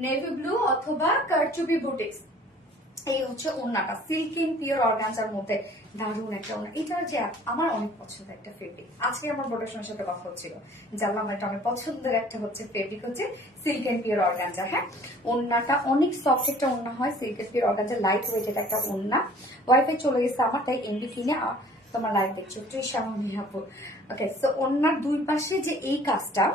নেভি ব্লু অথবা কারচুপি বুটিক্স। এই হচ্ছে ওড়নাটা, সিল্কিং পিওর অর্গানজার মধ্যে দারুণ একটা ওড়না। এটার যে আমার অনেক পছন্দের একটা ফেব্রিক, আজকে আমার প্রোডাকশনের সাথে কথা হচ্ছিল, জানলাম এটা অনেক পছন্দের একটা হচ্ছে ফেব্রিক হচ্ছে সিল্ক এন্ড পিওর অর্গানজা। হ্যাঁ, ওড়নাটা অনেক সফট একটা ওড়না হয়, silk and pure organza, light weighted একটা ওড়না। ওয়াইফাই চলে গেছে আমার, তাই এমবি কিনে তোমার লাইভ দেখছো আপু। ওকে, সো ওড়নার দুই পাশে যে এই কাজটা,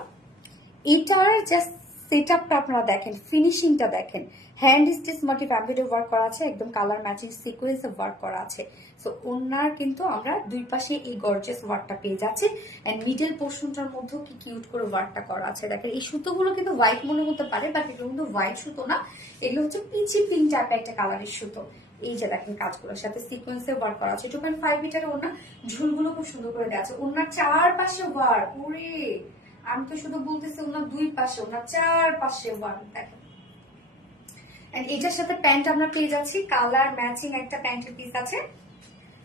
এটার জাস্ট সেট আপটা আপনারা দেখেন, ফিনিশিংটা দেখেন, hand stitch motif embroidery work করা আছে, একদম কালার ম্যাচিং সিকোয়েন্স ওয়ার্ক করা আছে। সো ওনার কিন্তু আমরা দুই পাশে এই গর্জিয়াস ওয়ার্কটা পেয়ে যাচ্ছি, এন্ড মিডল পোর্শনটার মধ্যেও কি কিউট করে ওয়ার্কটা করা আছে। দেখেন এই সুতোগুলো কিন্তু হোয়াইট মনে হতে পারে, বাট এগুলো কিন্তু হোয়াইট সুতো না, এগুলো হচ্ছে পিচি পিঙ্ক টাইপের একটা কালারের সুতো। এই যে দেখেন কাজগুলোর সাথে সিকোয়েন্সে ওয়ার্ক করা আছে। 2.5 মিটারের ওনা, ঝুলগুলো খুব সুন্দর করে দেওয়া আছে। ওনার চারপাশে ওয়ার্ক, ওরে আমি তো শুধু বলতেছি ওনার দুই পাশে, ওনার চারপাশে ওয়ার্ক দেখেন। এটার সাথে প্যান্ট আমরা পেয়ে যাচ্ছি, কালার ম্যাচিং একটা প্যান্টের পিস আছে,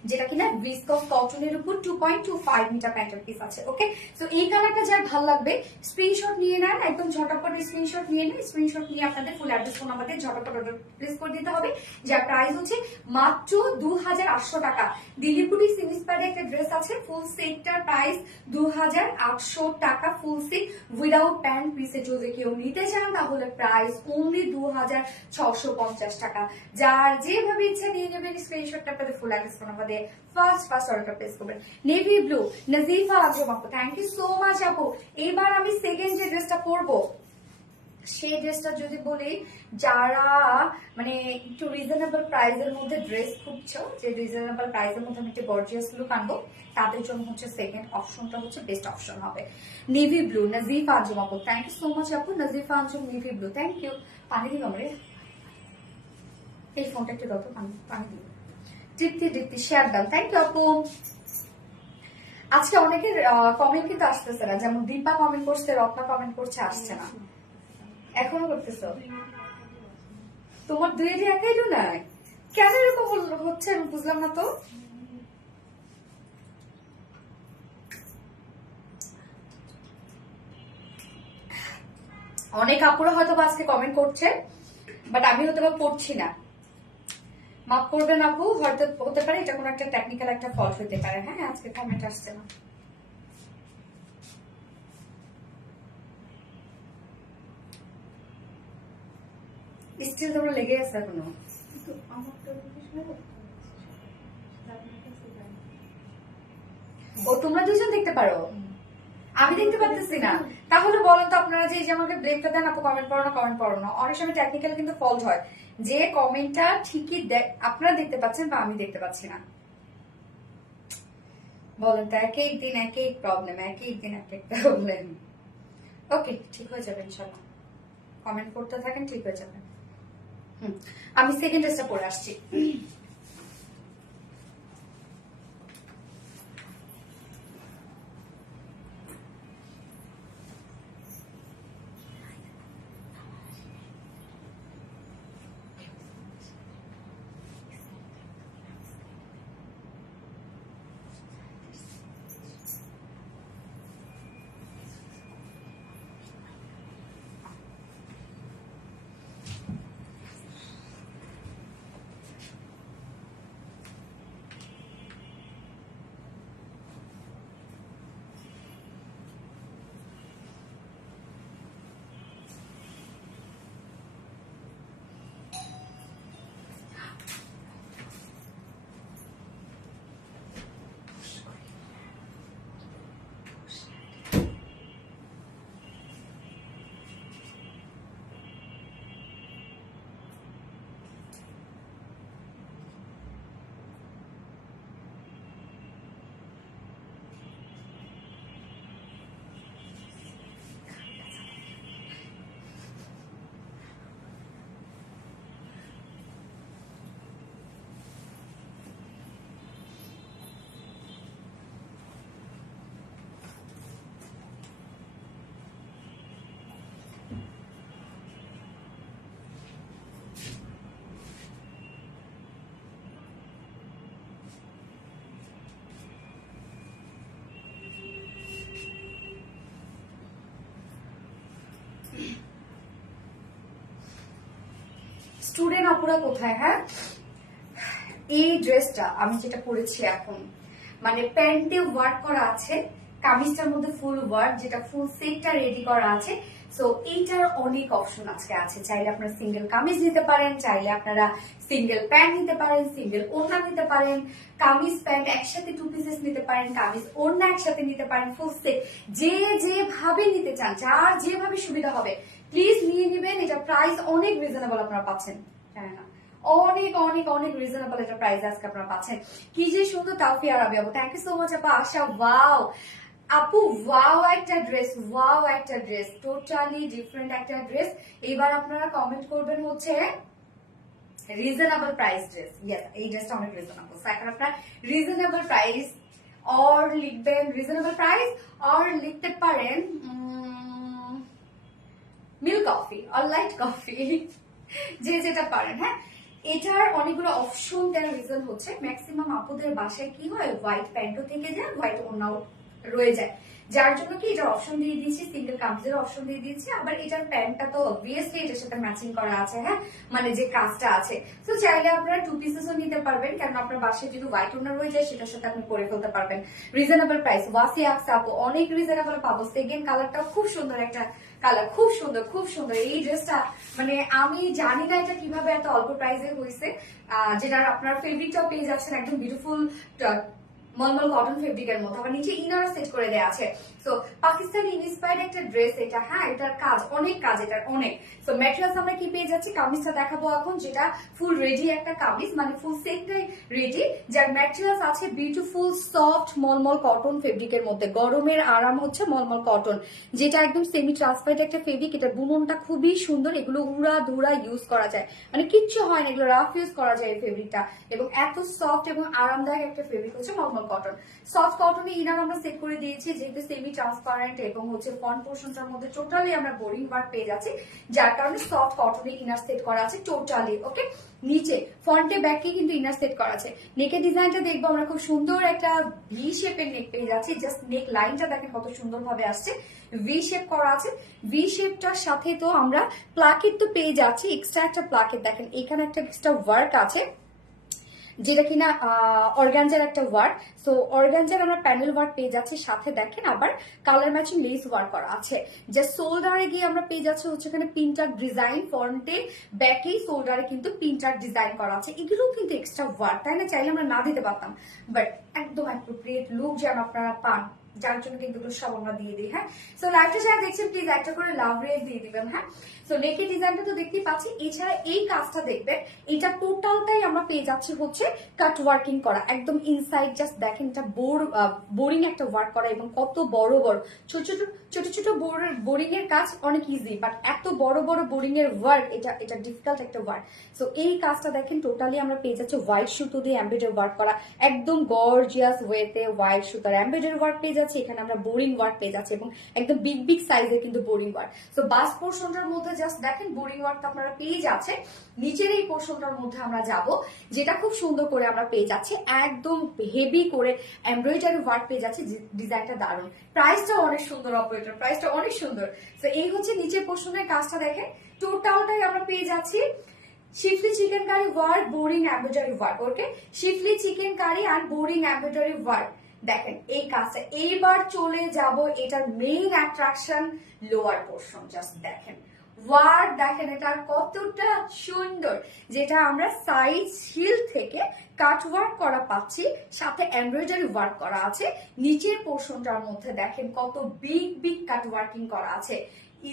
যেটা কিনা ভিসকস কটনের উপর 2.25 মিটার প্যান্টের পিস আছে। ওকে, সো এই কালারটা যার ভালো লাগবে স্ক্রিনশট নিয়ে নেন, একদম ঝটাপট স্ক্রিনশট নিয়ে নেন। স্ক্রিনশট নিয়ে আপনাদের ফুল অ্যাড্রেস ফোন নাম্বার দিয়ে ঝটাপট অর্ডার প্লেস করে দিতে হবে, যার প্রাইস হচ্ছে মাত্র 2800 টাকা। দিল্লিপুরি সিমিসপ্যাডে একটা ড্রেস আছে, ফুল সেটটার প্রাইস 2800 টাকা। ফুল সেট উইদাউট প্যান্ট পিসে যদি কেউ নিতে চান তাহলে প্রাইস অনলি 2650 টাকা। যার যেভাবে ইচ্ছা নিয়ে নেবেন, স্ক্রিনশটটা আপনাদের ফুল অ্যাড্রেস ফোন নাম্বার দিয়ে ফার্স্ট অর্ডার প্লেস করবেন। নেভি ব্লু নাজিফা আজম আপু, থ্যাংক ইউ সো মাচ আপু। এবার আমি সেকেন্ড যে ড্রেসটা পরবো সেই ড্রেসটা যদি বলি, যারা মানে একটু রিজনেবল প্রাইসের মধ্যে ড্রেস খুঁজছো, যে রিজনেবল প্রাইসের মধ্যে আমি একটু গর্জিয়াস লুক আনবো, তাদের জন্য হচ্ছে সেকেন্ড অপশনটা হচ্ছে বেস্ট অপশন হবে। নেভি ব্লু নাজিফা আজম আপু, থ্যাংক ইউ সো মাচ আপু। নাজিফা আজম নেভি ব্লু, থ্যাংক ইউ। পানি দিব আমরা, এই ফোনটা একটু দাও তো, পানি দিব। তৃপ্তি শেয়ার দাও, থ্যাংক ইউ আপু। আজকে অনেকের কমেন্ট কিন্তু আসতেছে না, যেমন দীপা কমেন্ট করছে, রত্না কমেন্ট করছে, আসছে না। এখনো করতেছ? তোমার দুই একাই নাই, কেন এরকম হচ্ছে আমি বুঝলাম না তো। অনেক আপুরা হয়তো আজকে কমেন্ট করছে, বাট আমি হয়তো পড়ছি না, মাফ করবেন আপু। হয়তো হতে পারে এটা কোনো একটা টেকনিক্যাল একটা ফল্ট হতে পারে। হ্যাঁ, আজকে কমেন্ট আসছে না। স্টিল তোমরা লেগে আছে এখনো। ও তোমরা দুজন দেখতে পারো, আমি দেখতে পারতেছি না। তাহলে বলেন তো আপনারা যে আমাকে ব্রেকটা দেন আপু, কমেন্ট করো না। অনেক সময় টেকনিক্যাল কিন্তু ফল্ট হয়, যে কমেন্টটা ঠিকই আপনারা দেখতে পাচ্ছেন বা আমি দেখতে পাচ্ছি না। বলেন তো, এক এক দিন এক এক প্রবলেম, এক এক দিন এক এক প্রবলেম। ওকে, ঠিক হয়ে যাবে ইনশাল্লাহ। কমেন্ট করতে থাকেন, ঠিক হয়ে যাবে। আমি সেকেন্ড ড্রেসটা পরে আসছি। স্টুডেন্ট আপুরা কোথায়? হ্যাঁ, এই ড্রেসটা আমি যেটা পরেছি এখন, মানে প্যান্টে ওয়ার্ক করা আছে, কামিজটার মধ্যে ফুল ওয়ার্ক, যেটা ফুল সেটটা রেডি করা আছে। সো এইটার অনেক অপশন আজকে আছে। চাইলে আপনারা সিঙ্গেল কামিজ নিতে পারেন, চাইলে আপনারা সিঙ্গেল প্যান্ট নিতে পারেন, সিঙ্গেল ওড়না নিতে পারেন, কামিজ প্যান্ট একসাথে 2 পিসেস নিতে পারেন, কামিজ ওড়না একসাথে নিতে পারেন, ফুল সেট যে যেভাবে নিতে চান, যার যেভাবে সুবিধা হবে প্লিজ নিয়ে নেবেন। এটা প্রাইস অনেক রিজনেবল আপনারা পাচ্ছেন, জানেন না, অনেক অনেক অনেক রিজনেবল এটা প্রাইস আজকে আপনারা পাচ্ছেন। কি যে সুন্দর তাওফিয়া রাবি আপু, থ্যাংক ইউ সো মাচ আপু। আশা, ওয়াও আপু, ওয়াও একটা ড্রেস, ওয়াও একটা ড্রেস, টোটালি ডিফারেন্ট একটা ড্রেস। এবার আপনারা কমেন্ট করবেন হচ্ছে রিজনেবল প্রাইস ড্রেস। ইয়েস, এই ড্রেসটা অনেক রিজনেবল। এখন আপনারা রিজনেবল প্রাইস অর লিখবেন রিজনেবল প্রাইস, অর লিখতে পারেন milk coffee or light coffee, যে যেটা পারেন। হ্যাঁ, এটার অনেকগুলো অপশন দেওয়ার রিজন হচ্ছে ম্যাক্সিমাম আপুদের বাসায় কি হয়, হোয়াইট প্যান্টও থেকে যায়, হোয়াইট ওড়নাও রয়ে যায়, যার জন্য কি এটার অপশন দিয়ে দিয়েছি, সিঙ্গেল কামিজের অপশন দিয়ে দিয়েছি। আবার এটার প্যান্টটা তো অবভিয়াসলি এটার সাথে ম্যাচিং করা আছে, হ্যাঁ, মানে যে কাজটা আছে। তো চাইলে আপনারা 2 পিসেসও নিতে পারবেন, কারণ আপনার বাসায় যদি হোয়াইট ওড়না রয়ে যায় সেটার সাথে আপনি পরে ফেলতে পারবেন। রিজনেবল প্রাইস, ওয়াসি আকসা আপু অনেক রিজনেবল পাবো। সেকেন্ড কালারটাও খুব সুন্দর একটা কালার, খুব সুন্দর, খুব সুন্দর। এই ড্রেসটা মানে আমি জানি না এটা কিভাবে এত অল্প প্রাইসে হয়েছে, যেটার আপনার ফেব্রিকটাও পেয়ে যাচ্ছেন একদম বিউটিফুল মলমল কটন ফেব্রিকের মধ্যে, আবার নিচে ইনার সেট করে দেওয়া আছে। সো পাকিস্তানি ইন্সপায়ার্ড একটা ড্রেস এটা, হ্যাঁ, এটার কাজ অনেক, কাজ এটার অনেক। সো ম্যাটেরিয়ালস আমরা কি পেয়ে যাচ্ছি, কামিজটা দেখাবো এখন, যেটা ফুল রেডি একটা কামিজ, মানে ফুল সেটটাই রেডি, যার ম্যাটেরিয়ালস আছে বিউটিফুল সফট মলমল কটন ফেব্রিকের মধ্যে। গরমের আরাম হচ্ছে মলমল কটন, যেটা একদম সেমি ট্রান্সপারেন্ট একটা ফেব্রিক। এটা বুননটা খুবই সুন্দর, এগুলো উড়া ধুরা ইউজ করা যায়, মানে কিচ্ছু হয় না, এগুলো রাফ ইউজ করা যায় এই ফেব্রিকটা। এবং এত সফট এবং আরামদায়ক একটা ফেব্রিক হচ্ছে মলমল কটন। সফট কটনে ইনার আমরা সেট করে দিয়েছি, যেহেতু সেমি ট্রান্সপারেন্ট এবং হচ্ছে ফ্রন্ট পোর্শনটার মধ্যে টোটালি আমরা বোরিং ওয়ার্ক পেয়ে যাচ্ছি, যার কারণে সফট কটনে ইনার সেট করা আছে টোটালি। ওকে, নিচে ফ্রন্টে ব্যাকে কিন্তু ইনার সেট করা আছে। নেকের ডিজাইনটা দেখবো আমরা, খুব সুন্দর একটা ভি শেপের নেক পেয়ে যাচ্ছি। জাস্ট নেক লাইনটা দেখেন কত সুন্দর ভাবে আসছে, ভি শেপ করা আছে। ভি শেপটার সাথে তো আমরা প্লাকেট তো পেয়ে যাচ্ছি, এক্সট্রা একটা প্লাকেট দেখেন, এখানে একটা এক্সট্রা ওয়ার্ক আছে, যেটা কিনা অর্গানজার একটা ওয়ার্ক। সো অর্গানজার আমরা প্যানেল ওয়ার্ক পেয়ে যাচ্ছি, সাথে দেখেন আবার কালার ম্যাচিং লেস ওয়ার্ক করা আছে। যে শোল্ডারে গিয়ে আমরা পেয়ে যাচ্ছি হচ্ছে এখানে পিনটার ডিজাইন, ফ্রন্টে ব্যাকে শোল্ডারে কিন্তু পিনটার ডিজাইন করা আছে। এগুলো কিন্তু এক্সট্রা ওয়ার্ক, তাই না, চাইলে আমরা না দিতে পারতাম, বাট একদম অ্যাপ্রোপ্রিয়েট লুক যেন আপনারা পান, যার জন্য কিন্তু সব আমরা দিয়ে দিই। হ্যাঁ, সো লাইভটা যারা দেখছেন প্লিজ একটা করে লাভ রেট দিয়ে দিবেন। হ্যাঁ, সো নেকের ডিজাইনটা তো দেখতেই পাচ্ছি, এছাড়া এই কাজটা দেখবেন, এটা টোটালটাই আমরা পেয়ে যাচ্ছি হচ্ছে কাট ওয়ার্কিং করা, একদম ইনসাইড জাস্ট দেখেন এটা বোরিং একটা ওয়ার্ক করা, এবং কত বড় বড় ছোট ছোট ছোট ছোট বোরিং এর কাজ অনেক ইজি, বাট এত বড় বড় বোরিং এর ওয়ার্ক, এটা ডিফিকাল্ট একটা ওয়ার্ক। সো এই কাজটা দেখেন টোটালি আমরা পেয়ে যাচ্ছি হোয়াইট সুতো দিয়ে এমব্রয়ডারি ওয়ার্ক করা, একদম গর্জিয়াস ওয়েতে হোয়াইট সুতার এমব্রয়ডারি ওয়ার্ক পেয়ে যাচ্ছি। এখানে আমরা বোরিং ওয়ার্ক পেয়ে যাচ্ছি, এবং একদম বিগ বিগ সাইজের কিন্তু বোরিং ওয়ার্ক। সো বাস পোর্শনটার মধ্যে জাস্ট দেখেন বোরিং ওয়ার্ক আপনারা পেয়ে যাচ্ছে। নিচের এই পোর্শনটার মধ্যে আমরা যাব, যেটা খুব সুন্দর করে আমরা পেয়ে যাচ্ছি, একদম হেভি করে এমব্রয়ডারি ওয়ার্ক পেয়ে যাচ্ছি, ডিজাইনটা দারুণ। প্রাইসটা অনেক সুন্দর, অপারেটর প্রাইসটা অনেক সুন্দর। তো এই হচ্ছে নিচের পোর্শনের কাজটা দেখেন, টোটালটাই আমরা পেয়ে যাচ্ছি schiffli chikankari work, boring embroidery work. Okay, schiffli chikankari আর বোরিং এমব্রয়ডারি ওয়ার্ক দেখেন এই কাজটা। এইবার চলে যাব এটার main attraction, lower portion. Just দেখেন ওয়ার্ক, দেখেন এটা কতটা সুন্দর, যেটা আমরা সাইড হিল থেকে কাট ওয়ার্ক করা পাচ্ছি, সাথে এমব্রয়ডারি ওয়ার্ক করা আছে। নিচের পোর্শনটার মধ্যে দেখেন কত বিগ বিগ কাট ওয়ার্কিং করা আছে,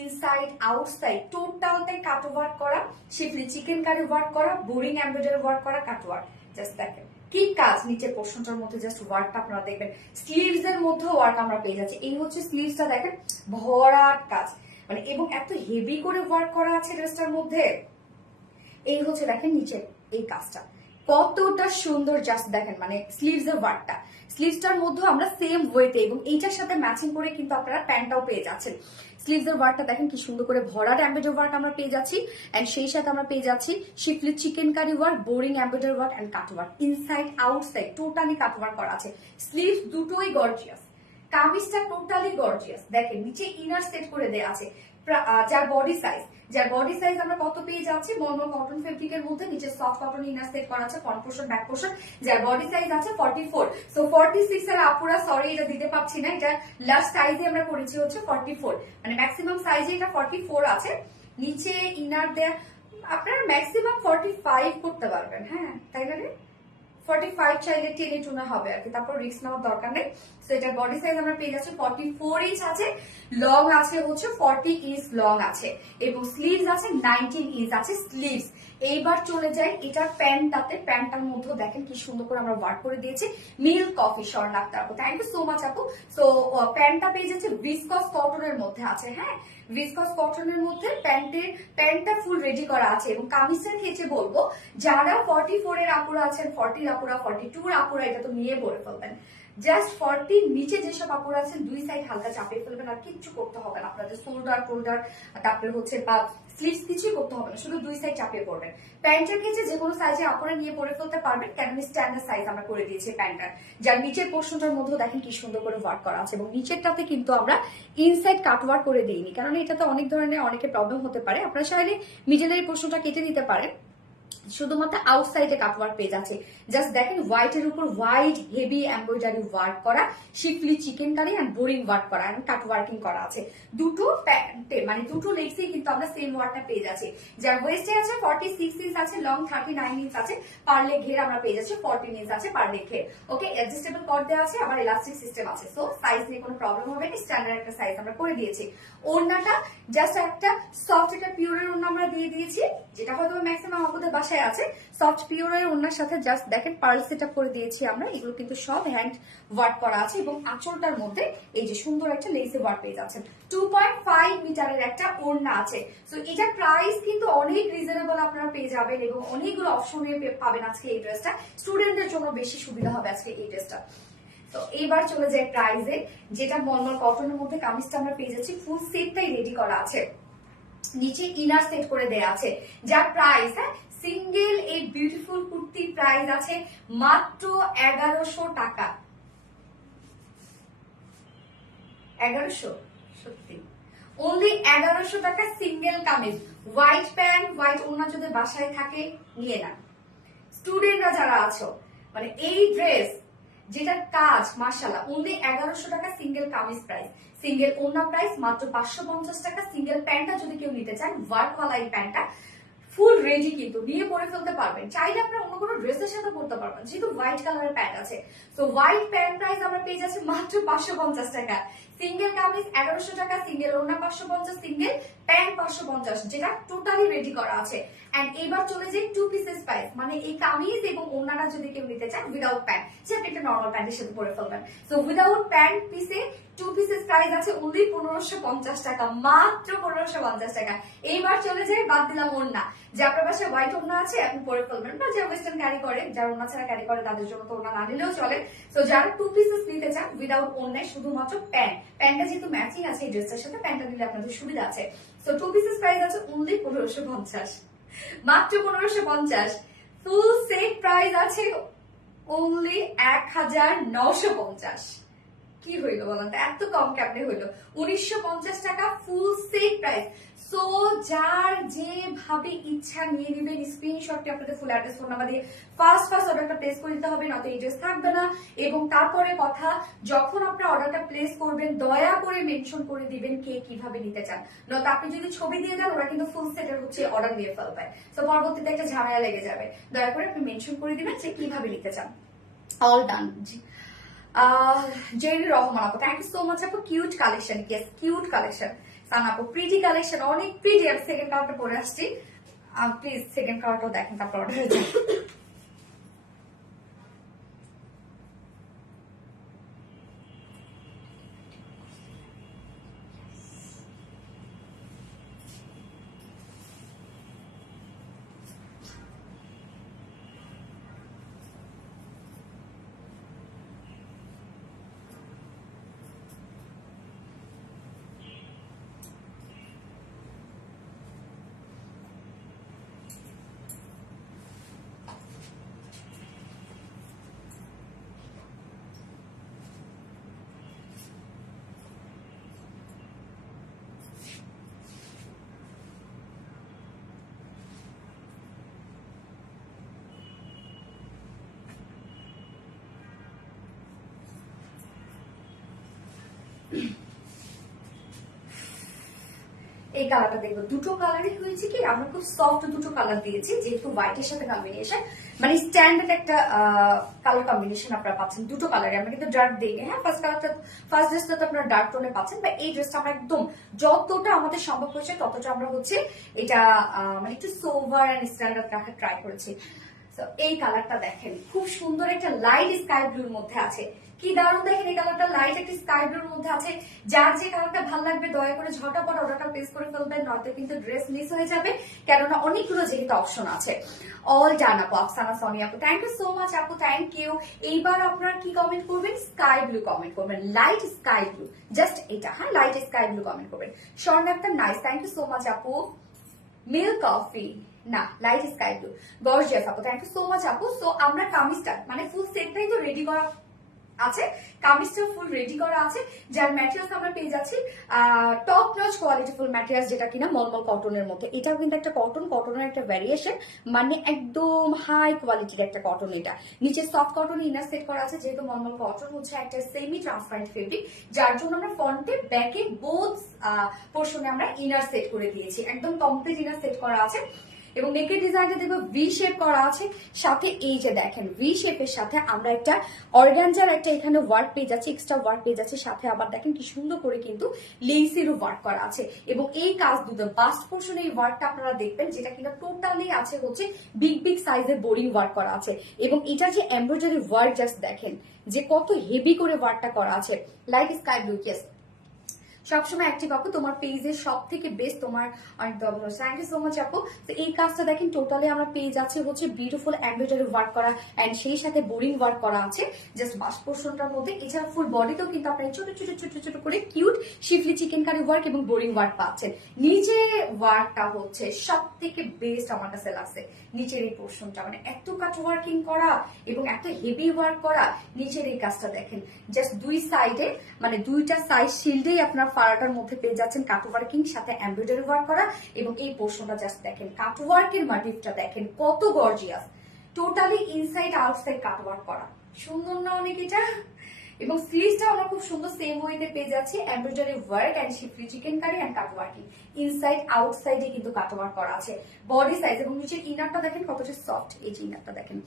ইনসাইড আউটসাইড টোটালটাই কাট ওয়ার্ক করা, শিফলি চিকেন কারি ওয়ার্ক করা, বোরিং এমব্রয়ডারি ওয়ার্ক করা, কাট ওয়ার্ক। জাস্ট দেখেন কি কাজ, নিচের পোর্শনটার মধ্যে জাস্ট ওয়ার্কটা আপনারা দেখবেন। স্লিভস এর মধ্যে ওয়ার্ক আমরা পেয়ে যাচ্ছি, এই হচ্ছে স্লিভসটা দেখেন, ভরাট কাজ, মানে এবং এত হেভি করে ওয়ার্ক করা আছে ড্রেসটার মধ্যে। এই হচ্ছে দেখেন নিচে এই কাজটা কতটা সুন্দর, জাস্ট দেখেন মানে স্লিভস এর ওয়ার্কটা, স্লিভসটার মধ্যে আমরা সেম ওয়েতে এবং এইটার সাথে ম্যাচিং করে কিন্তু আপনারা প্যান্টটাও পেয়ে যাচ্ছেন। স্লিভস এর ওয়ার্কটা দেখেন কি সুন্দর করে ভরাট এমব্রয়ডারি ওয়ার্ক আমরা পেয়ে যাচ্ছি, এন্ড সেই সাথে আমরা পেয়ে যাচ্ছি schiffli chikankari work, boring embroidery work and cut work, inside outside totally cut work করা আছে। স্লিভস দুটোই গর্জিয়াস, কামিজটা টোটালি গর্জিয়াস। দেখেন নিচে ইনার সেট করে দেওয়া আছে, যার বডি সাইজ আমরা কত পেয়ে যাচ্ছি, মলমল কটন ফেব্রিকের মধ্যে, নিচে সফট কটন ইনার সেট করা আছে, ফ্রন্ট পোর্শন ব্যাক পোর্শন, যার বডি সাইজ আছে 44। সো 46 এর আপুরা সরি এটা দিতে পারছি না, এটা লাস্ট সাইজে আমরা করেছি হচ্ছে 44, মানে ম্যাক্সিমাম সাইজে এটা 44 আছে। নিচে ইনার দেয়া আপনারা ম্যাক্সিমাম 45 করতে পারবেন, হ্যাঁ তাই না রে, 45 চাইলে টেনে টুনা হবে আর কি, তারপর রিস্ক নেওয়ার দরকার নেই। সো এটার বডি সাইজ আমরা পেয়ে যাচ্ছি 44 ইঞ্চ আছে, লং আছে হচ্ছে 40 ইঞ্চ লং আছে, এবং স্লিভস আছে 19 ইঞ্চ আছে স্লিভস। এইবার চলে যাই এটার প্যান্টটাতে, প্যান্টটার মধ্যে দেখেন কি সুন্দর করে আমরা ওয়ার্ক করে দিয়েছি, মিল্ক কফি শর্ট লাগতে আপু, থ্যাংক ইউ সো মাচ আপু। সো প্যান্টটা পেয়ে যাচ্ছে ভিসকস কটনের মধ্যে আছে, হ্যাঁ ভিসকস কটনের মধ্যে প্যান্টটা ফুল রেডি করা আছে। এবং কামিজের ক্ষেত্রে বলবো যারা 44 এর আপুরা আছেন, 40 আপুরা, 42 আপুরা এটা তো নিয়ে পরে ফেলবেন, জাস্ট 40 নিচে যেসব কাপড় আছেন দুই সাইড হালকা চাপিয়ে ফেলবেন, আর কিচ্ছু করতে হবে না আপনাদের, শোল্ডার টোল্ডার তারপরে হচ্ছে বা স্লিভস কিছুই করতে হবে না, শুধু দুই সাইড চাপিয়ে পড়বেন। প্যান্টের ক্ষেত্রে যে কোনো সাইজে আপনারা নিয়ে পরে ফেলতে পারবেন, কেন স্ট্যান্ডার্ড সাইজ আমরা করে দিয়েছি প্যান্টার, যার নিচের পোর্শনটার মধ্যে দেখেন কি সুন্দর করে ওয়ার্ক করা আছে, এবং নিচেরটাতে কিন্তু আমরা ইনসাইড কাট ওয়ার্ক করে দিইনি, কারণ এটাতে অনেক ধরনের অনেকের প্রবলেম হতে পারে। আপনারা চাইলে মিডলের এই পোর্শনটা কেটে নিতে পারেন, শুধুমাত্র আউটসাইডে কাটওয়ার্ক পেজ আছে। জাস্ট দেখেন হোয়াইটের উপর হোয়াইট হেভি এমব্রয়ডারি ওয়ার্ক করা, schiffli chikankari and boring work করা এন্ড কাট ওয়ার্কিং করা আছে। দুটো প্যান্টে মানে দুটো লেগসে কিন্তু আমরা সেম ওয়ার্কটা পেজ আছে, যার ওয়েস্টে আছে 46 ইঞ্চ আছে, লং 39 ইঞ্চ আছে, পার লেগ ঘের আমরা পেজ আছে 14 ইঞ্চ আছে পার লেগ ঘের। ওকে, অ্যাডজাস্টেবল কট দেওয়া আছে, আবার ইলাস্টিক সিস্টেম আছে, সো সাইজ নিয়ে কোনো প্রবলেম হবে না, স্ট্যান্ডার্ড একটা সাইজ আমরা করে দিয়েছি। ওড়নাটা জাস্ট একটা সফট একটা পিওরের ওড়না আমরা দিয়ে দিয়েছি, যেটা হয়তো ম্যাক্সিমাম আমাদের বাসায় আছে। সফট পিওরের ওড়নার সাথে জাস্ট দেখেন পার্ল সেটআপ করে দিয়েছি আমরা, এগুলো কিন্তু সব হ্যান্ড ওয়ার্ক করা আছে, এবং আঁচলটার মধ্যে এই যে সুন্দর একটা লেসে ওয়ার্ক পেজ আছে। 2.5 মিটারের একটা ওড়না আছে। সো এটা প্রাইস কিন্তু অনেক রিজনেবল আপনারা পেয়ে যাবেন, এবং অনেকগুলো অপশনে পাবেন আজকে এই ড্রেসটা। স্টুডেন্টদের জন্য বেশি সুবিধা হবে আজকে এই ড্রেসটা। তো এইবার চলে যায় প্রাইজে, যেটা মলমল কটনের মধ্যে কামিজটা আমরা পেয়ে যাচ্ছি, ফুল সেটটাই রেডি করা আছে, নিচে ইনার সেট করে দেয়া আছে, যার প্রাইস সিঙ্গেল এই বিউটিফুল কুর্তি প্রাইস আছে মাত্র 1100 টাকা। 1100, সত্যি অনলি 1100 টাকা single kameez, white pant white ওড়না যদি বাসায় থাকে নিয়ে নেন। স্টুডেন্টরা যারা আছো, মানে এই ড্রেস যেটার কাজ মাশাআল্লাহ, অনলি 1100 টাকা সিঙ্গেল কামিজ প্রাইস, সিঙ্গেল ওড়না প্রাইস মাত্র 550 টাকা। সিঙ্গেল প্যান্টটা যদি কেউ নিতে চান, ওয়ার্কওয়ালা এই প্যান্টটা ফুল রেডি, কিন্তু নিয়ে পরে ফেলতে পারবেন, চাইলে আপনার অন্য কোনো ড্রেসের সাথে পরতে পারবেন, যেহেতু হোয়াইট কালারের প্যান্ট আছে। তো হোয়াইট প্যান্ট প্রাইস আমরা পেয়ে যাচ্ছি মাত্র 550 টাকা। সিঙ্গেল কামিজ 1100 টাকা, সিঙ্গেল ওড়না 550, সিঙ্গেল প্যান্ট 550, যেটা টোটালি রেডি করা আছে। এন্ড এবার চলে যাই টু পিসেস প্রাইস, মানে এই কামিজ এবং ওড়নাটা যদি কেউ নিতে চান উইদাউট প্যান্ট, যে আপনি একটা নর্মাল প্যান্টের সাথে পরে ফেলবেন। সো উইদাউট প্যান্ট পিসে টু পিসেস প্রাইস আছে অনলি 1550 টাকা, মাত্র 1550 টাকা। এইবার চলে যাই, বাদ দিলাম ওড়না, যে আপনার পাশে হোয়াইট ওড়না আছে আপনি পরে ফেলবেন, বা যে ওয়েস্টার্ন ক্যারি করে, যারা ওড়না ছাড়া ক্যারি করে তাদের জন্য তো ওড়না না নিলেও চলে। তো যারা টু পিসেস নিতে চান উইদাউট ওড়নায়, শুধুমাত্র প্যান্টটা যেহেতু ম্যাচিং আছে এই ড্রেসটার সাথে, প্যান্টটা নিলে আপনাদের সুবিধা আছে। সো টু পিসেস প্রাইস আছে অনলি 1550, মাত্র 1550। ফুল সেট প্রাইস আছে অনলি 1950। কি হইল বলেন তো, এত কম কেমনে হইলো? 1950 টাকা ফুল সেট প্রাইস। সো যার যেভাবে ইচ্ছা নিয়ে নিবেন, স্ক্রিনশটটি আপনাদের ফুল অ্যাড্রেস ফোন নাম্বার দিয়ে ফার্স্ট অর্ডারটা প্লেস করে দিতে হবে, নয়তো এই ড্রেস থাকবে না। এবং তারপরে কথা, যখন আপনার অর্ডারটা প্লেস করবেন দয়া করে মেনশন করে দিবেন কে কিভাবে নিতে চান, নয়তো আপনি যদি ছবি দিয়ে দেন ওরা কিন্তু ফুল সেটের হচ্ছে অর্ডার দিয়ে ফেলবে, তো পরবর্তীতে একটা ঝামেলা লেগে যাবে। দয়া করে আপনি মেনশন করে দিবেন যে কিভাবে নিতে চান। All done. জেরি রহমান আপু, থ্যাংক ইউ সো মাচ আপু। Cute collection, yes cute collection. সান আপু প্রিটি কালেকশন, অনেক প্রিটি। আমি সেকেন্ড কালারটা পরে আসছি, প্লিজ সেকেন্ড কালারটাও দেখেন, তারপর অর্ডার হয়ে যায়। এই কালারটা দেখবো, দুটো কালারই হয়েছে কি আমরা খুব সফট দুটো কালার দিয়েছি, যেহেতু হোয়াইটের সাথে কম্বিনেশন, মানে স্ট্যান্ডার্ড একটা কালার কম্বিনেশন আপনারা পাচ্ছেন দুটো কালারে। আমরা কিন্তু ডার্ক দিই, হ্যাঁ ফার্স্ট কালারটা ফার্স্ট ড্রেসটা তো আপনারা ডার্ক টোনে পাচ্ছেন, বা এই ড্রেসটা আমরা একদম যতটা আমাদের সম্ভব হয়েছে ততটা আমরা হচ্ছে এটা মানে একটু সোভার এন্ড স্ট্যান্ডার্ড রাখার ট্রাই করেছি। তো এই কালারটা দেখেন, খুব সুন্দর একটা লাইট স্কাই ব্লুর মধ্যে আছে, কি দারুণ দেখেন। এই কালারটা লাইট একটা স্কাই ব্লুর মধ্যে আছে, যার যে কালারটা ভালো লাগবে দয়া করে ঝটাপট অর্ডারটা প্লেস করে ফেলবেন, নয়তো কিন্তু ড্রেস মিস হয়ে যাবে, কেননা অনেকগুলো যেহেতু অপশন আছে। অল ডান আপু। আফসানা সনি আপু, থ্যাংক ইউ সো মাচ আপু, থ্যাংক ইউ। এইবার আপনারা কি কমেন্ট করবেন? স্কাই ব্লু কমেন্ট করবেন, লাইট স্কাই ব্লু, জাস্ট এটা, হ্যাঁ, লাইট স্কাই ব্লু কমেন্ট করবেন। স্বর্ণ একটা nice, thank you so much আপু। মিল্ক কফি, না, লাইট স্কাই ব্লু, গর্জিয়াস আপু, থ্যাংক ইউ সো মাচ আপু। সো আমরা কামিজটা মানে ফুল সেটটাই তো রেডি করা আছে, কামিজটা ফুল রেডি করা আছে, যার ম্যাটেরিয়ালস আমরা পেয়ে যাচ্ছি টপ নচ কোয়ালিটিফুল ম্যাটেরিয়ালস, যেটা কিনা মলমল কটনের মধ্যে। এটাও কিন্তু একটা কটনের একটা ভ্যারিয়েশন, মানে একদম হাই কোয়ালিটির একটা কটন। এটা নিচে সফট কটন ইনার সেট করা আছে, যেহেতু মলমল কটন হচ্ছে একটা সেমি ট্রান্সপারেন্ট ফেব্রিক, যার জন্য আমরা ফ্রন্টে ব্যাকে বোথ পোর্শনে আমরা ইনার সেট করে দিয়েছি, একদম কমপ্লিট ইনার সেট করা আছে। এবং নেকের ডিজাইনটা দেখবো ভি শেপ করা আছে, সাথে এই যে দেখেন ভি শেপের সাথে আমরা একটা অর্গানজার একটা এখানে ওয়ার্ক পেয়ে যাচ্ছি, এক্সট্রা ওয়ার্ক পেয়ে যাচ্ছে, সাথে আবার দেখেন কি সুন্দর করে কিন্তু লেসেরও ওয়ার্ক করা আছে। এবং এই কাজ দুটো বাস্ট পোর্শনে এই ওয়ার্কটা আপনারা দেখবেন, যেটা কিনা টোটালি আছে হচ্ছে বিগ বিগ সাইজের বোরিং ওয়ার্ক করা আছে। এবং এটা যে এমব্রয়ডারি ওয়ার্ক জাস্ট দেখেন যে কত হেভি করে ওয়ার্কটা করা আছে। লাইট স্কাই ব্লু, ইয়েস, সবসময় অ্যাক্টিভ আপু, তোমার পেজের সব থেকে বেস্ট, তোমার অনেক ধন্যবাদ, থ্যাংক ইউ সো মাচ আপু। তো এই কাজটা দেখেন টোটালি আমরা পেয়ে যাচ্ছি হচ্ছে বিউটিফুল এমব্রয়ডারি ওয়ার্ক করা এন্ড সেই সাথে বোরিং ওয়ার্ক করা আছে জাস্ট বাস পোর্শনটার মধ্যে। এছাড়া ফুল বডিতেও কিন্তু আপনার ছোট ছোট ছোট ছোট করে কিউট শিফলি চিকেন কারি ওয়ার্ক এবং বোরিং ওয়ার্ক পাচ্ছেন। নিচে ওয়ার্কটা হচ্ছে সব থেকে বেস্ট আমার কাছে লাগছে, নিচের এই পোর্শনটা মানে এত কাট ওয়ার্কিং করা এবং এত হেভি ওয়ার্ক করা। নিচের এই কাজটা দেখেন, জাস্ট দুই সাইডে মানে দুইটা সাইড শিল্ডেই আপনার ফাড়াটার মধ্যে পেয়ে যাচ্ছেন কাট ওয়ার্কিং, সাথে এমব্রয়ডারি ওয়ার্ক করা। এবং এই পোর্শনটা জাস্ট দেখেন, কাট ওয়ার্কের মোটিভটা দেখেন কত গর্জিয়াস, টোটালি ইনসাইড আউটসাইড কাট ওয়ার্ক করা, সুন্দর না অনেক এটা। এবং স্লিভসটা আমরা খুব সুন্দর সেম ওয়েতে পেয়ে যাচ্ছি, embroidery work and schiffli chikankari and cut working, inside আউটসাইডে কিন্তু কাট ওয়ার্ক করা আছে। বডি সাইজ এবং নিচের ইনারটা দেখেন কতটা সফট, এই যে ইনারটা দেখেন।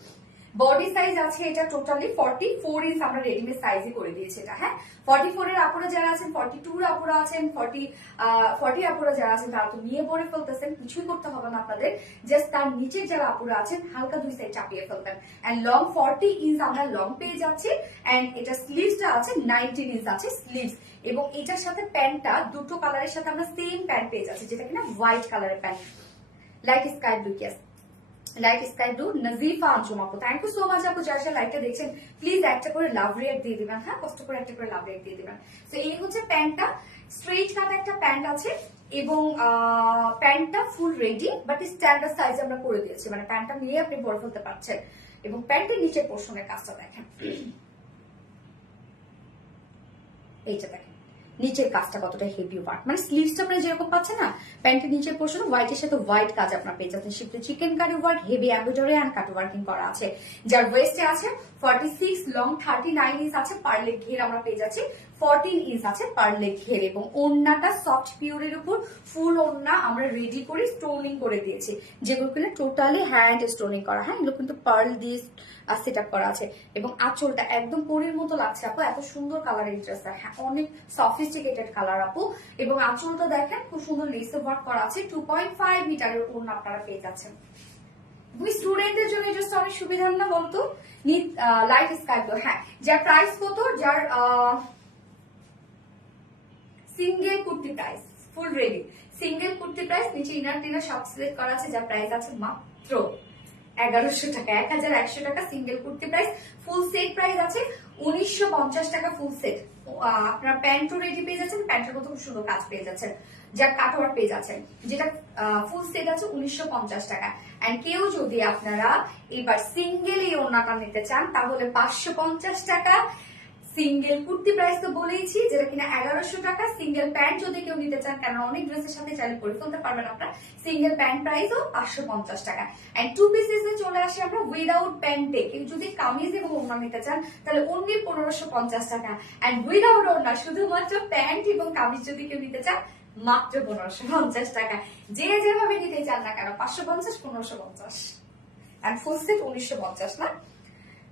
বডি সাইজ আছে এটা টোটালি 44 ইঞ্চ, আমরা রেডিমেড সাইজে করে দিয়েছি এটা, হ্যাঁ। 44 এর আপুরা যারা আছেন, 42 এর আপুরা আছেন, 40 আপুরা যারা আছেন, তারা তো নিয়ে পরে ফেলতেছেন, কিছুই করতে হবে না আপনাদের, জাস্ট তার নিচের যারা আপুরা আছেন হালকা দুই সাইড চাপিয়ে ফেলবেন। এন্ড লং 40 ইঞ্চ আমরা লং পেয়ে যাচ্ছি। এন্ড এটা স্লিভসটা আছে 19 ইঞ্চ আছে স্লিভস। এবং এটার সাথে প্যান্টটা দুটো কালারের সাথে আমরা সেম প্যান্ট পেয়ে যাচ্ছি, যেটা কিনা হোয়াইট কালারের pant, light sky blue, yes, light sky blue. Nazifa Anjum আপু, থ্যাংক ইউ সো মাচ আপু, যারা যারা লাইভটা দেখছেন প্লিজ একটা করে লাভ রিয়াক্ট দিয়ে দিবেন, হ্যাঁ, কষ্ট করে একটা করে লাভ রিয়াক্ট দিয়ে দিবেন। তো এই হচ্ছে প্যান্টটা, স্ট্রেইট কাট একটা প্যান্ট আছে এবং প্যান্টটা full ready, but standard size আমরা করে দিয়েছি, মানে প্যান্টটা নিয়ে আপনি পরে ফেলতে পারছেন। এবং প্যান্টের নিচের পোর্শনের কাজটা দেখেন, এইটা দেখেন নিচের কাজটা কতটা হেভি ওয়ার্ক, মানে স্লিভসটা আপনারা যেরকম পাচ্ছেন না, প্যান্টের নিচের পোর্শন হোয়াইটের সাথে হোয়াইট কাজ আপনারা পেয়ে যাচ্ছেন, শিফটে chikankari work, heavy embroidery and cut working করা আছে। যার ওয়েস্টে আছে 46, লং 39 ইঞ্চ আছে, পার লেগ ঘের আমরা পেয়ে যাচ্ছি 14 ইঞ্চ আছে পার লেগ ঘের। এবং ওড়নাটা সফট পিওরের উপর ফুল ওড়না আমরা রেডি করে স্টোনিং করে দিয়েছি, যেগুলো কিনা টোটালি হ্যান্ড স্টোনিং করা, হ্যাঁ, এগুলো কিন্তু পার্ল দিয়ে সেট আপ করা আছে। এবং আঁচলটা একদম পরীর মতো লাগছে আপু, এত সুন্দর কালার এই ড্রেসটা, হ্যাঁ, অনেক সফিস্টিকেটেড কালার আপু। এবং আঁচলটা দেখেন খুব সুন্দর লেসে ওয়ার্ক করা আছে, 2.5 মিটারের ওড়না আপনারা পেয়ে যাচ্ছেন। দুই স্টুডেন্টদের জন্য জাস্ট অনেক সুবিধা না বলতো, লাইট স্কাই ব্লু, হ্যাঁ। যার প্রাইস কত, যার single kurti price full ready, single kurti price, নিচে ইনার টিনার সব সিলেক্ট করা আছে, যার প্রাইস আছে মাত্র 1100 টাকা, 1100 টাকা single kurti price. Full set price আছে 1950 টাকা ফুল সেট। আপনারা প্যান্টও রেডি পেয়ে যাচ্ছেন, প্যান্টের মতো খুব সুন্দর কাজ পেয়ে যাচ্ছেন, যার কাটওয়ার্ক পেয়ে যাচ্ছেন, যেটা ফুল সেট আছে 1950 টাকা। এন্ড কেউ যদি আপনারা এবার সিঙ্গেল এই ওড়নাটা নিতে চান তাহলে 550 টাকা। সিঙ্গেল কুর্তি প্রাইস তো বলেইছি, যেটা কিনা 1100 টাকা। সিঙ্গেল প্যান্ট যদি কেউ নিতে চান, কারণ অনেক ড্রেসের সাথে চাইলে পরে ফেলতে পারবেন আপনার, সিঙ্গেল প্যান্ট প্রাইসও 550 টাকা। এন্ড টু পিসেসে চলে আসি আমরা উইদাউট প্যান্টে, কেউ যদি কামিজ এবং ওড়না নিতে চান তাহলে অনলি 1550 টাকা। এন্ড উইদাউট ওড়না শুধুমাত্র প্যান্ট এবং কামিজ যদি কেউ নিতে চান মাত্র 1550 টাকা। যে যেভাবে নিতে চান না কেন, 550, 1550 এন্ড ফুল সেট 1950 না।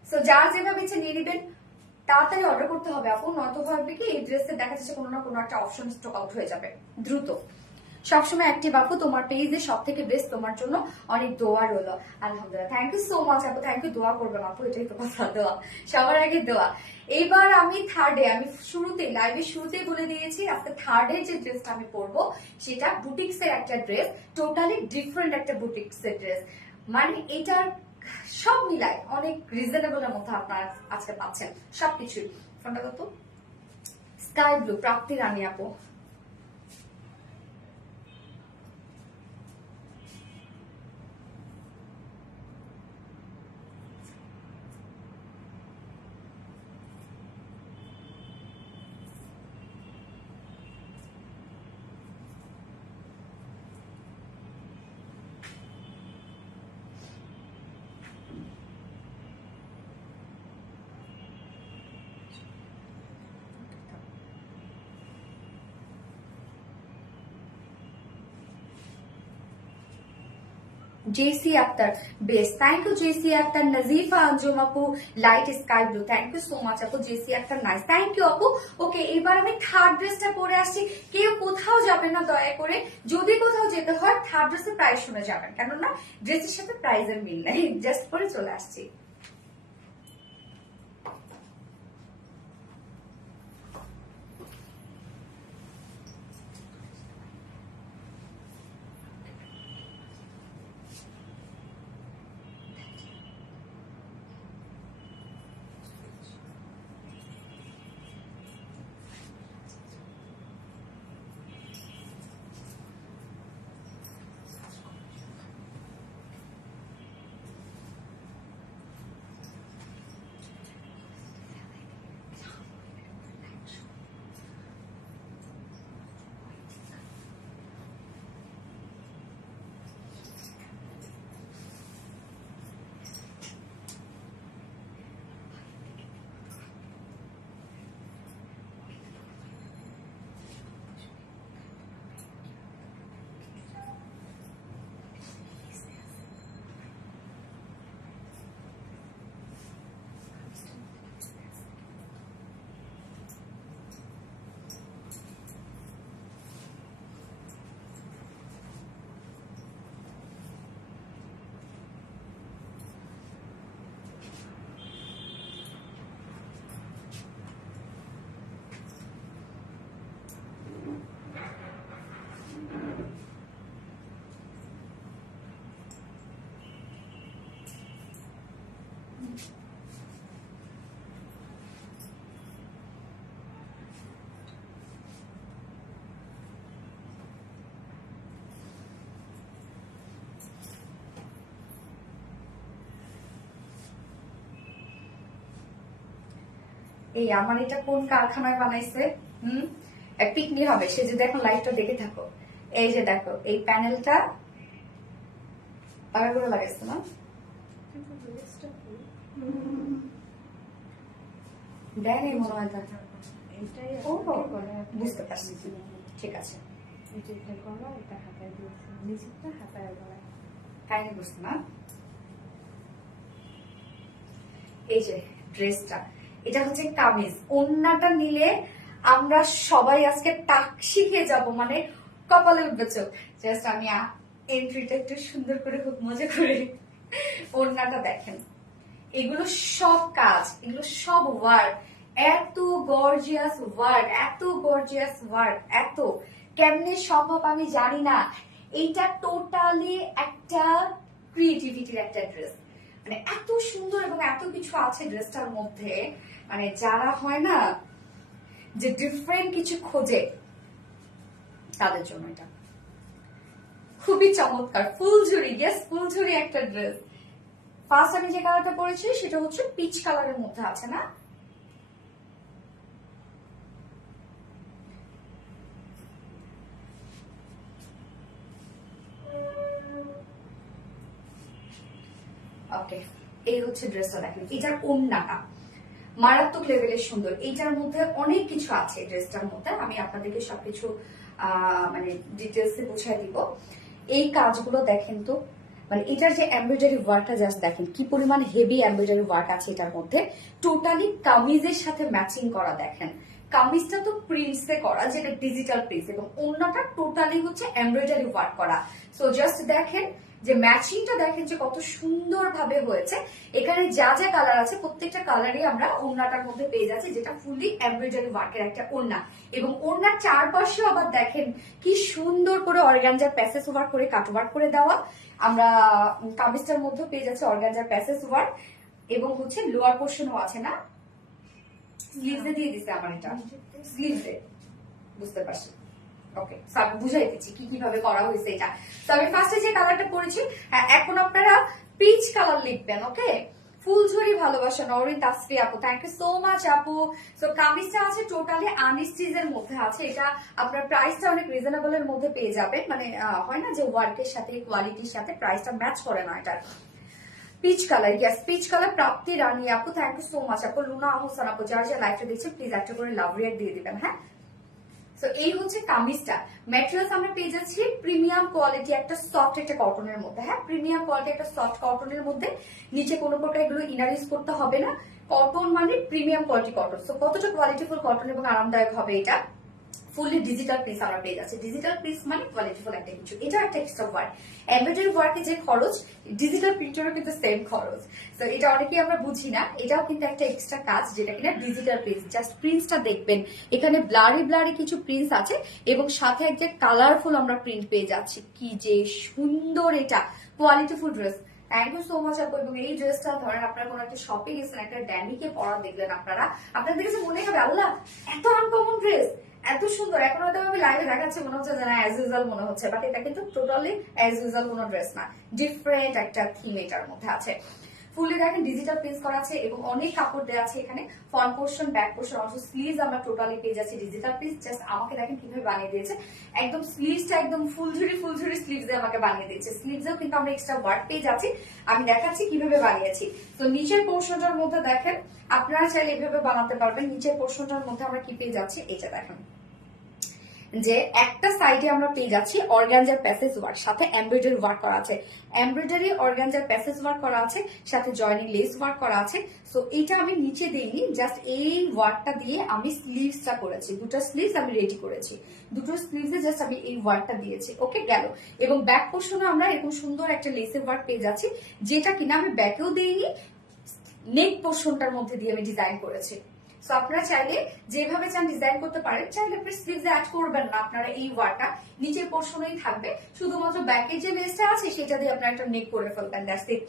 সো যার যেভাবে ইচ্ছে নিয়ে নিবেন, তাড়াতাড়ি অর্ডার করতে হবে আপু, নয়তো ভাববে কি এই ড্রেসে দেখা যাচ্ছে কোনো না কোনো একটা অপশন স্টক আউট হয়ে যাবে। দ্রুত সবসময় অ্যাক্টিভ আপু, তোমার পেজে সব থেকে বেস্ট, তোমার জন্য অনেক দোয়া রইল, আলহামদুলিল্লাহ, থ্যাংক ইউ সো মাচ আপু, থ্যাংক ইউ। দোয়া করবেন আপু, এটাই তো কথা, দোয়া সবার আগে দোয়া। এইবার আমি থার্ডে, আমি শুরুতে লাইভের শুরুতেই বলে দিয়েছি আজকে থার্ডে যে ড্রেসটা আমি পরবো সেটা বুটিক্স এর একটা ড্রেস, টোটালি ডিফারেন্ট একটা বুটিক্স এর ড্রেস। মানে এটার সব মিলাই অনেক রিজনেবলের মধ্যে আপনারা আজকে পাচ্ছেন সবকিছুই। ফোনটা কত? স্কাই ব্লু, প্রাপ্তি রানী আপু। JC Akhtar, best. Thank you, JC Akhtar. Nazifa Anjum apu, light sky blue. Thank you so much apu. JC Akhtar, nice. Thank you apu. Okay, এবার আমি থার্ড ড্রেসটা পরে আসছি। কেউ কোথাও যাবেন না দয়া করে। যদি কোথাও যেতে হয় থার্ড ড্রেসের প্রাইস শুনে যাবেন, কেননা ড্রেসের সাথে প্রাইসের মিল নেই। জাস্ট পরে চলে আসছি। এই আমার এটা কোন কারখানায় বানাইছে? পিকনি হবে, সে যদি এখন লাইভটা দেখে থাকো। এই যে দেখো এই প্যানেলটা আবার করে লাগাইছে না? দেয় নেই মনে হয়। বুঝতে পারছি, ঠিক আছে। কাহিনী বুঝতে না। এই যে ড্রেসটা, এটা হচ্ছে কামিজ। ওন্নাটা নিলে আমরা সবাই আজকে টাক শিখে যাব, মানে কপালে উঠবে চোখ। জাস্ট আমি এন্ট্রিটা একটু সুন্দর করে খুব মজা করে। ওন্নাটা দেখেন, এগুলো সব কাজ, এগুলো সব ওয়ার্ক। এত গর্জিয়াস ওয়ার্ক, এত গর্জিয়াস ওয়ার্ক, এত কেমনে সম্ভব আমি জানি না। এইটা টোটালি একটা ক্রিয়েটিভিটির একটা ড্রেস, মানে এত সুন্দর এবং এত কিছু আছে ড্রেসটার মধ্যে। মানে যারা হয় না যে ডিফারেন্ট কিছু খোঁজে, তাদের জন্য এটা খুবই চমৎকার। ফুলঝুরি, ইয়েস ফুলঝুরি একটা ড্রেস। ফার্স্ট আমি যে কালারটা পরেছি সেটা হচ্ছে পিচ কালারের মধ্যে আছে না? ওকে, এই হচ্ছে ড্রেসটা দেখেন। এটার ওড়নাটা মারাত্মক লেভেলের সুন্দর। এইটার মধ্যে অনেক কিছু আছে ড্রেসটার মধ্যে, আমি আপনাদেরকে সবকিছু মানে ডিটেলসে বুঝাই দিব। এই কাজগুলো দেখেন তো, মানে এটার যে এমব্রয়ডারি ওয়ার্কটা জাস্ট দেখেন কি পরিমাণ হেভি এমব্রয়ডারি ওয়ার্ক আছে এটার মধ্যে। টোটালি কামিজের সাথে ম্যাচিং করা। দেখেন কামিজটা তো প্রিন্টসে করা, যেটা ডিজিটাল প্রিন্টস, এবং অন্যটা টোটালি হচ্ছে এমব্রয়ডারি ওয়ার্ক করা। সো জাস্ট দেখেন যে ম্যাচিংটা দেখেন যে কত সুন্দর ভাবে হয়েছে। এখানে যা যা কালার আছে প্রত্যেকটা কালারই আমরা ওড়নাটার মধ্যে পেয়ে যাচ্ছি, যেটা ফুললি এমব্রয়ডারি ওয়ার্কের একটা ওড়না। এবং ওড়নার চারপাশেও আবার দেখেন কি সুন্দর করে অর্গানজার প্যাসেজ ওয়ার্ক করে কাট ওয়ার্ক করে দেওয়া। আমরা কামিজটার মধ্যে পেয়ে যাচ্ছি অর্গানজার প্যাসেজ ওয়ার্ক, এবং হচ্ছে লোয়ার পোর্শনও আছে না, স্লিভসে দিয়ে দিছে আমার, এটা স্লিভসে, বুঝতে পারছি। ওকে, আমি বুঝাই দিচ্ছি কি কিভাবে করা হয়েছে এটা। তো আমি ফার্স্টে যে কালারটা করেছি, হ্যাঁ এখন আপনারা পিচ কালার লিখবেন। ওকে, ফুলঝুরি ভালোবাসা নরিন তাসফি আপু, থ্যাংক ইউ সো মাচ আপু। সো কামিজটা আছে টোটালি আনস্টিচের মধ্যে আছে, এটা আপনার প্রাইসটা অনেক রিজনেবল এর মধ্যে পেয়ে যাবেন। মানে হয় না যে ওয়ার্কের সাথে কোয়ালিটির সাথে প্রাইসটা ম্যাচ করে না, এটা peach colour. Yes, peach colour. Prapti Rani আপু, থ্যাংক ইউ সো মাচ আপু। লুনা আহসান আপু, যারা যারা লাইভটা দেখছে প্লিজ একটা করে লাভ রিয়াক্ট দিয়ে দিবেন। হ্যাঁ, তো এই হচ্ছে কামিজটা। ম্যাটেরিয়ালস আমরা পেয়ে যাচ্ছি প্রিমিয়াম কোয়ালিটি একটা সফট একটা কটনের মধ্যে। হ্যাঁ, প্রিমিয়াম কোয়ালিটি একটা সফট কটনের মধ্যে, নিচে কোনো প্রকার এগুলো ইনার ইউজ করতে হবে না। কটন মানে প্রিমিয়াম কোয়ালিটি কটন। সো কতটা কোয়ালিটিফুল কটন এবং আরামদায়ক হবে এটা। ফুললি ডিজিটাল পিস আমরা পেয়ে যাচ্ছি। ডিজিটাল পিস মানে কোয়ালিটিফুল একটা কিছু। এটা একটা এক্সট্রা ওয়ার্ক, এমব্রয়ডারি ওয়ার্কে যে খরচ, ডিজিটাল প্রিন্টারও কিন্তু সেম খরচ। তো এটা অনেকেই আমরা বুঝি না, এটাও কিন্তু একটা এক্সট্রা কাজ, যেটা কিনা ডিজিটাল প্রিন্ট। জাস্ট প্রিন্টসটা দেখবেন, এখানে ব্লারি ব্লারি কিছু প্রিন্টস আছে এবং সাথে একটা কালারফুল আমরা প্রিন্ট পেয়ে যাচ্ছি। কি যে সুন্দর, এটা qualityful dress. Thank you so much আপু। এবং এই ড্রেসটা ধরেন আপনারা কোনো একটা শপে গেছেন, একটা ড্যানিকে পরা দেখলেন, আপনাদের কাছে মনে হবে আল্লাহ এত আনকমন ড্রেস, এত সুন্দর। এখন হয়তো আমি লাইভে দেখাচ্ছি মনে হচ্ছে যে না অ্যাজ ইউজুয়াল মনে হচ্ছে, বাট এটা কিন্তু টোটালি অ্যাজ ইউজুয়াল কোনো ড্রেস না, ডিফারেন্ট একটা থিম এটার মধ্যে আছে। ফুলি দেখেন ডিজিটাল প্রিন্ট করা আছে এবং অনেক কাপড় দেওয়া আছে এখানে। ফ্রন্ট পোর্শন, ব্যাক পোর্শন, অবশ্য স্লিভস আমরা টোটালি পেয়ে যাচ্ছি ডিজিটাল প্রিন্ট। জাস্ট আমাকে দেখেন কিভাবে বানিয়ে দিয়েছে, একদম স্লিভসটা একদম ফুলঝুরি ফুলঝুরি স্লিভস আমাকে বানিয়ে দিয়েছে। স্লিভসেও কিন্তু আমরা এক্সট্রা ওয়ার্ক পেয়ে যাচ্ছি, আমি দেখাচ্ছি কিভাবে বানিয়েছি। তো নিচের পোর্শনটার মধ্যে দেখেন, আপনারা চাইলে এভাবে বানাতে পারবেন। নিচের পোর্শনটার মধ্যে আমরা কি পেয়ে যাচ্ছি, এটা দেখেন যে একটা সাইডে আমরা পেয়ে যাচ্ছি অর্গানজার প্যাসেজ ওয়ার্ক, সাথে এমব্রয়ডারি ওয়ার্ক করা আছে। এমব্রয়ডারি অর্গানজার প্যাসেজ ওয়ার্ক করা আছে, সাথে জয়নিং লেস ওয়ার্ক করা আছে। সো এটা আমি নিচে দিইনি, জাস্ট এই ওয়ার্কটা দিয়ে আমি স্লিভসটা করেছি। দুটো স্লিভস আমি রেডি করেছি, দুটো স্লিভসে জাস্ট আমি এই ওয়ার্কটা দিয়েছি। ওকে, গেল। এবং ব্যাক পোর্শনে আমরা এরকম সুন্দর একটা লেসের ওয়ার্ক পেয়ে যাচ্ছি, যেটা কিনা আমি ব্যাকেও দিইনি, নেক পোর্শনটার মধ্যে দিয়ে আমি ডিজাইন করেছি। সো আপনারা চাইলে যেভাবে চান ডিজাইন করতে পারেন, চাইলে আপনি স্লিভসে অ্যাড করবেন না, আপনারা এই ওয়ার্কটা নিচের পোর্শনেই থাকবে, শুধুমাত্র ব্যাকে যে লেসটা আছে সেটা দিয়ে আপনারা একটা নেক করে ফেলবেন, দ্যাটস ইট।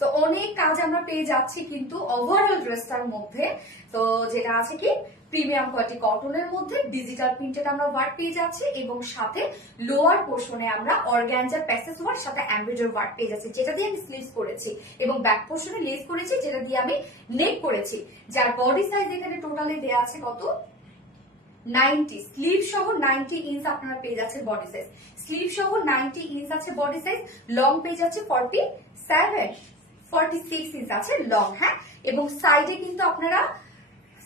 তো অনেক কাজ আমরা পেয়ে যাচ্ছি কিন্তু ওভারঅল ড্রেসটার মধ্যে। তো যেটা আছে কি প্রিমিয়াম কোয়ালিটি কটনের মধ্যে ডিজিটাল প্রিন্টেড আমরা ওয়ার্ক পেয়ে যাচ্ছি, এবং সাথে লোয়ার পোর্শনে আমরা অর্গানজার প্যাসেজ ওয়ার্ক সাথে এমব্রয়ডারি ওয়ার্ক পেয়ে যাচ্ছি, যেটা দিয়ে আমি স্লিভস করেছি, এবং ব্যাক পোর্শনে লেস করেছি, যেটা দিয়ে আমি নেক করেছি। যার বডি সাইজ এখানে টোটালি দেয়া আছে কত, 90, স্লিভ সহ 90 ইঞ্চ আপনারা পেয়ে যাচ্ছেন বডি সাইজ। স্লিভ সহ 90 ইঞ্চ আছে বডি সাইজ। লং পেয়ে যাচ্ছে 46 ইঞ্চ আছে লং। হ্যাঁ, এবং সাইডে কিন্তু আপনারা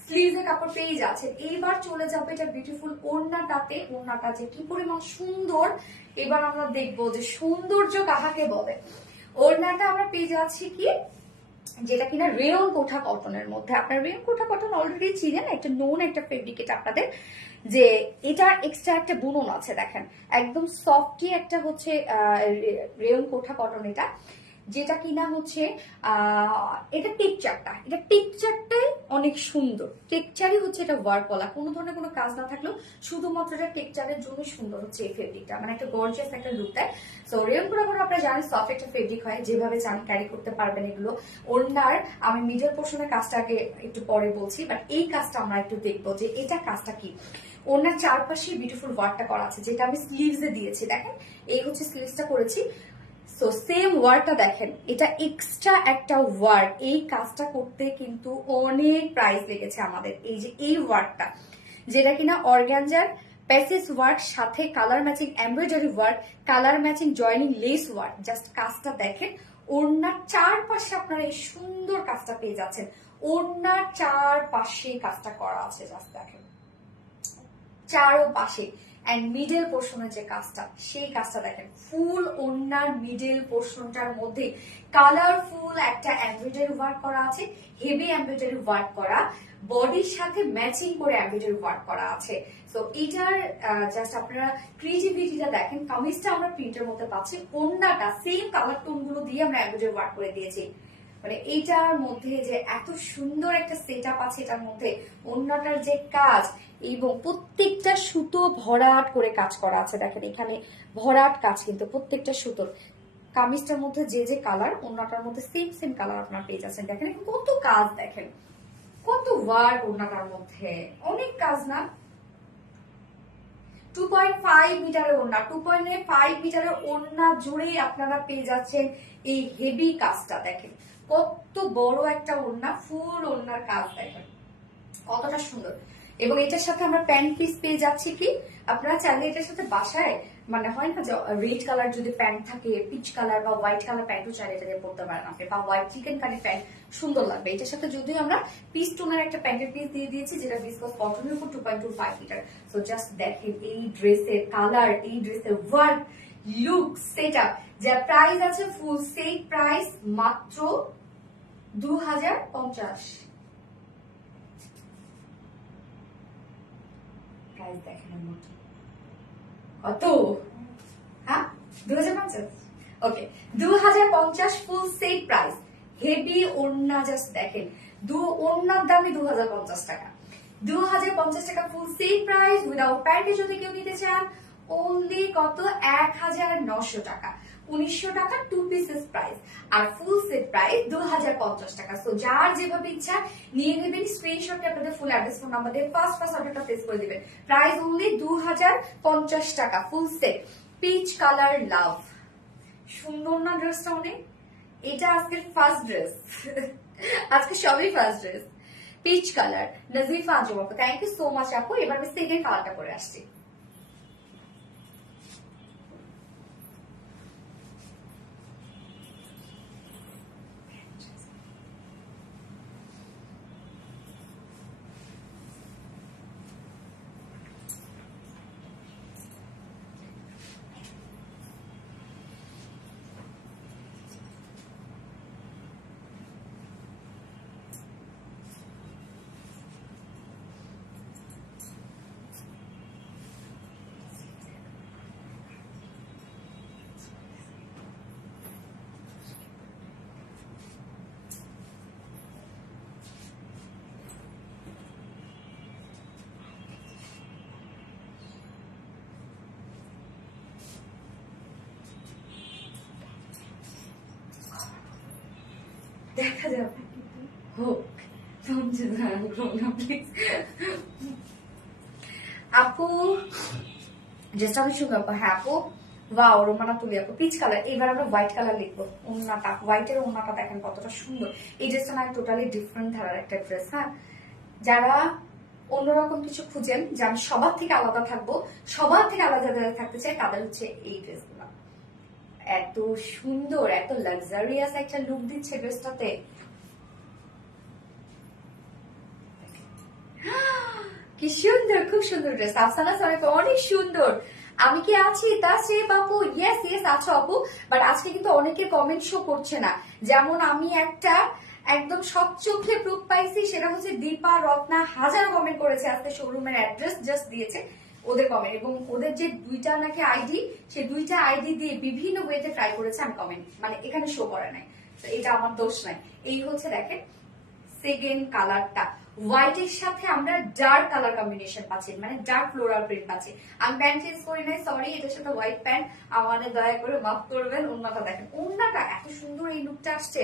স্লিভসের কাপড় পেয়ে যাচ্ছেন। এইবার চলে যাবে এটা বিউটিফুল ওড়নাটাতে। ওড়নাটা যে কি পরিমাণ সুন্দর, এবার আমরা দেখবো যে সৌন্দর্য কাহাকে বলে। ওড়নাটা আমরা পেয়ে যাচ্ছি কি, যেটা কিনা রেয়ন কোঠা কটনের মধ্যে। আপনার রেয়ন কোঠা কটন অলরেডি চিনেন, একটা নোন একটা ফেব্রিক এটা আপনাদের, যে এটা এক্সট্রা একটা বুনন আছে দেখেন, একদম সফটি একটা হচ্ছে রেয়ন কোঠা কটন এটা, যেটা কিনা হচ্ছে এটা টেক্সচারটাই অনেক সুন্দর। টেক্সচারই হচ্ছে এটা ওয়ার্ক বলা, কোনো ধরনের কোনো কাজ না থাকলেও শুধুমাত্র এটা টেক্সচারের জন্য সুন্দর হচ্ছে এই ফেব্রিকটা, মানে একটা গর্জিয়াস একটা লুক দেয়। সো রেয়ন কোঠা কটন আপনারা জানেন সফট একটা ফেব্রিক হয়, যেভাবে চান ক্যারি করতে পারবেন এগুলো। ওড়নার আমি মিডল পোর্শনের কাজটাকে একটু পরে বলছি, বাট এই কাজটা আমরা একটু দেখবো যে এটা কাজটা কি। ওড়নার চারপাশে বিউটিফুল ওয়ার্কটা করা আছে, যেটা আমি স্লিভসে দিয়েছি। দেখেন এই হচ্ছে স্লিভসটা করেছি। সো সেম ওয়ার্কটা দেখেন, এটা এক্সট্রা একটা ওয়ার্ক। এই কাজটা করতে কিন্তু অনেক প্রাইস লেগেছে আমাদের। এই যে এই ওয়ার্কটা, যেটা কিনা অর্গানজার প্যাসেজ ওয়ার্ক সাথে colour matching embroidery work, colour matching joining less work. Just কাজটা দেখেন, ওড়নার চারপাশে আপনারা এই সুন্দর কাজটা পেয়ে যাচ্ছেন। ওড়নার চারপাশে কাজটা করা আছে, জাস্ট দেখেন চারপাশে এন্ড মিডল পোর্শনের যে কাজটা, সেই কাজটা দেখেন। ফুল ওন্নার মিডল পোর্শনটার মধ্যে কালারফুল একটা এমব্রয়ডারি ওয়ার্ক করা আছে, হেভি এমব্রয়ডারি ওয়ার্ক করা, বডির সাথে ম্যাচিং করে এমব্রয়ডারি ওয়ার্ক করা আছে। তো এটার জাস্ট আপনারা ক্রিয়েটিভিটিটা দেখেন। কামিজটা আমরা প্রিন্টের মধ্যে পাচ্ছি, ওন্নাটা সেম কালার টোন গুলো দিয়ে আমরা এমব্রয়ডারি ওয়ার্ক করে দিয়েছি। মানে এইটার মধ্যে যে এত সুন্দর একটা সেট আপ আছে, এটার মধ্যে ওন্নাটার যে কাজ এবং প্রত্যেকটা সুতো ভরাট করে কাজ করা আছে। দেখেন এখানে ভরাট কাজ, কিন্তু প্রত্যেকটা সুতোর। কামিজটার মধ্যে যে যে কালার, ওন্নাটার মধ্যে সেম সেম কালার আপনার পেয়ে যাচ্ছেন। দেখেন কত কাজ, দেখেন কত ওয়ার্ক ওন্নাটার মধ্যে, অনেক কাজ না। 2.5 মিটারের ওড়না, 2.5 মিটারের ওড়না জুড়েই আপনারা পেয়ে যাচ্ছেন এই হেভি কাজটা। দেখেন কত বড় একটা ওড়না, ফুল ওড়নার কাজ দেখেন কতটা সুন্দর। এবং এটার সাথে আমরা প্যান্ট পিস পেয়ে যাচ্ছি কি, আপনারা চাইলে এটার সাথে বাসায় মানে হয় না যে রেড কালার যদি প্যান্ট থাকে, পিচ কালার বা হোয়াইট কালার প্যান্টও চাইলে এটা দিয়ে পরতে পারেন আপনি, বা হোয়াইট চিকেন কারি প্যান্ট সুন্দর লাগবে। এটার সাথে যদিও আমরা পিস টোনের একটা প্যান্টের পিস দিয়ে দিয়েছি, যেটা ভিসকস কটনের উপর 2.25 মিটার। সো জাস্ট দেখেন এই ড্রেসের কালার, এই ড্রেসের ওয়ার্ক, লুক, সেট আপ। যার প্রাইস আছে ফুল সেট প্রাইস মাত্র 2050। প্রাইস দেখেন মতো কত, হ্যাঁ 2050। ওকে 2050 ফুল সেট প্রাইস, হেভি ওড়না। জাস্ট দেখেন ওড়নার দামই 2050 টাকা, 2050 টাকা ফুল সেট প্রাইস। উইদাউট প্যান্টে যদি কেউ নিতে চান অনলি কত, 1900 টাকা, 1900 টাকা 2 পিসেস প্রাইস। আর ফুল সেট প্রাইস 2050 টাকা। সো যার যেভাবে ইচ্ছা নিয়ে নেবেন, স্ক্রিনশটে আপনাদের ফুল অ্যাড্রেস ফোন নাম্বার দিয়ে ফার্স্ট অর্ডারটা প্লেস করে দিবেন। প্রাইস অনলি 2050 টাকা ফুল সেট। পিচ কালার লাভ, সুন্দর না ড্রেসটা অনেক? এটা আজকের ফার্স্ট ড্রেস, আজকে সবই first dress. Peach colour, Nazifa Anjum আপু, থ্যাংক ইউ সো মাচ আপু। এবার আমি সেকেন্ড কালারটা করে আসছি। দেখা যাবে হোক, আপু জাস্ট আমি শুনবো। হ্যাঁ আপু, ওয়াও রোমানা তুলি আপু, পিচ কালার। এবার আমরা হোয়াইট কালার লিখবো। ওন্নাটা, হোয়াইটের ওন্নাটা দেখেন কতটা সুন্দর। এই ড্রেসটা না টোটালি ডিফারেন্ট ধারার একটা ড্রেস। হ্যাঁ, যারা অন্যরকম কিছু খুঁজেন যে আমি সবার থেকে আলাদা থাকবো, সবার থেকে আলাদা থাকতে চাই, তাদের হচ্ছে এই ড্রেসগুলো। এত সুন্দর, এত লাক্সারিয়াস একটা লুক দিচ্ছে ড্রেসটাতে। কি সুন্দর, খুব সুন্দর ড্রেস। আফসানা সরেফ অনেক সুন্দর। আমি কি আছি তা সে বাপু? ইয়েস ইয়েস আছো আপু, বাট আজকে কিন্তু অনেকে কমেন্ট শো করছে না। যেমন আমি একটা একদম সব চোখে প্রুফ পাইছি, সেটা হচ্ছে দীপা রত্না হাজার কমেন্ট করেছে, আজকে শোরুমের অ্যাড্রেস জাস্ট দিয়েছে ওদের কমেন্ট, এবং ওদের যে দুইটা নাকি আইডি, সেই দুইটা আইডি দিয়ে বিভিন্ন ওয়েতে ট্রাই করেছে, আমি কমেন্ট মানে এখানে শো করে নাই, তো এটা আমার দোষ নাই। এই হচ্ছে দেখেন সেকেন্ড কালারটা, হোয়াইট এর সাথে আমরা ডার্ক কালার কম্বিনেশন পাচ্ছি, মানে ডার্ক ফ্লোরাল প্রিন্ট পাচ্ছি। আমি প্যান্ট চেঞ্জ করি নাই, সরি, এটার সাথে হোয়াইট প্যান্ট, আমাদের দয়া করে মাফ করবেন। ওন্নাটা দেখেন, ওন্নাটা এত সুন্দর, এই লুকটা আসছে,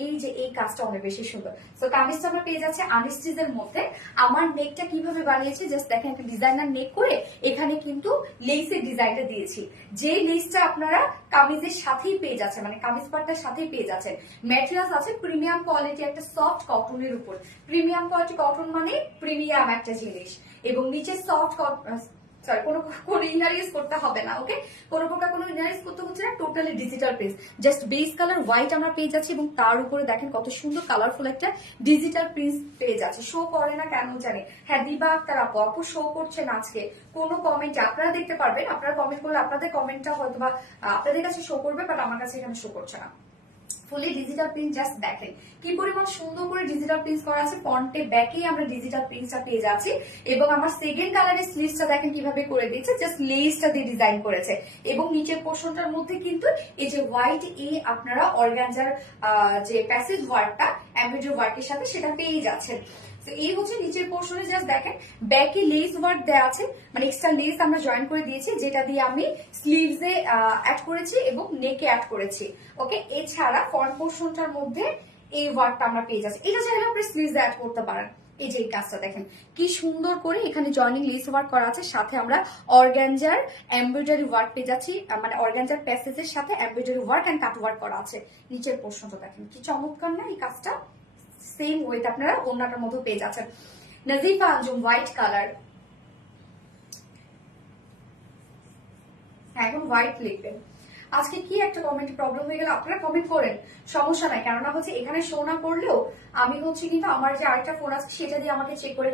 এই যে এই কাজটা অনেক বেশি সুন্দর। তো কামিজটা আমরা পেয়ে যাচ্ছে আনস্টিচের মধ্যে। আমার নেকটা কিভাবে বানিয়েছি জাস্ট দেখেন, একটা ডিজাইনার নেক করে এখানে কিন্তু লেসের ডিজাইনটা দিয়েছি, যে লেসটা আপনারা কামিজের সাথেই পেয়ে যাচ্ছেন, মানে কামিজ পাটটার সাথেই পেয়ে যাচ্ছেন। ম্যাটেরিয়ালস আছে প্রিমিয়াম কোয়ালিটি, একটা সফট কটনের উপর। প্রিমিয়াম কোয়ালিটি কটন মানে প্রিমিয়াম একটা জিনিস, এবং নিচে সফট সরি কোনো ইনার ইউজ করতে হবে না। ওকে, কোনো প্রকার কোনো ইনার ইউজ করতে হচ্ছে না, totally digital print. Just base colour white আমরা পেয়ে যাচ্ছি এবং তার উপরে দেখেন কত সুন্দর কালারফুল একটা ডিজিটাল প্রিন্ট পেয়ে যাচ্ছে। শো করে না কেন জানি, হ্যাঁ দিবা আক্তার আপু, আপু শো করছে না আজকে কোনো কমেন্ট। আপনারা দেখতে পারবেন, আপনারা কমেন্ট করলে আপনাদের কমেন্টটা হয়তো বা আপনাদের কাছে শো করবে, বাট আমার কাছে এখানে শো করছে না। ফুলি ডিজিটাল প্রিন্ট জাস্ট দেখেন কি পরিমাণ সুন্দর করে ডিজিটাল প্রিন্ট করা আছে। ফ্রন্টে ব্যাকে আমরা ডিজিটাল প্রিন্টটা পেয়ে যাচ্ছি এবং আমার সেকেন্ড কালারের স্লিভসটা দেখেন কিভাবে করে দিয়েছে, জাস্ট লেসটা দিয়ে ডিজাইন করেছে এবং নিচের পোর্শনটার মধ্যে কিন্তু এই যে হোয়াইট আপনারা অর্গানজার যে প্যাসেজ ওয়ার্কটা এমব্রয়ডারি ওয়ার্কের সাথে সেটা পেয়ে যাচ্ছেন। এই হচ্ছে নিচের পোর্শনে, জাস্ট দেখেন ব্যাকে লেস ওয়ার্ক দেওয়া আছে, মানে এক্সট্রা লেস আমরা জয়েন করে দিয়েছি, যেটা দিয়ে আমি স্লিভসে অ্যাড করেছি এবং নেকে অ্যাড করেছি। ওকে, এছাড়া ফ্রন্ট পোর্শনটার মধ্যে এই ওয়ার্কটা আমরা পেয়ে যাচ্ছি। এটা চাইলে আপনি স্লিভসে অ্যাড করতে পারেন। এই যে এই কাজটা দেখেন কি সুন্দর করে এখানে জয়েনিং লেস ওয়ার্ক করা আছে, সাথে আমরা অর্গানজার এমব্রয়ডারি ওয়ার্ক পেয়ে যাচ্ছি, মানে অর্গানজার প্যাসেজের সাথে embroidery work and cut work করা আছে। নিচের পোর্শনটা দেখেন কি চমৎকার না এই কাজটা। সেম ওয়েট আপনারা ওন্নাটার মধ্যে পেয়ে যাচ্ছেন। নাজিফা আঞ্জুম হোয়াইট কালার, এখন হোয়াইট লিখবেন। আজকে কি একটা কমেন্ট প্রবলেম হয়ে গেল, আপনারা কমেন্ট করেন, সমস্যা নাই, কেননা হচ্ছে এখানে শো না করলেও আমি হচ্ছে কিন্তু আমার যে আরেকটা ফোন আছে সেটা দিয়ে আমাকে চেক করে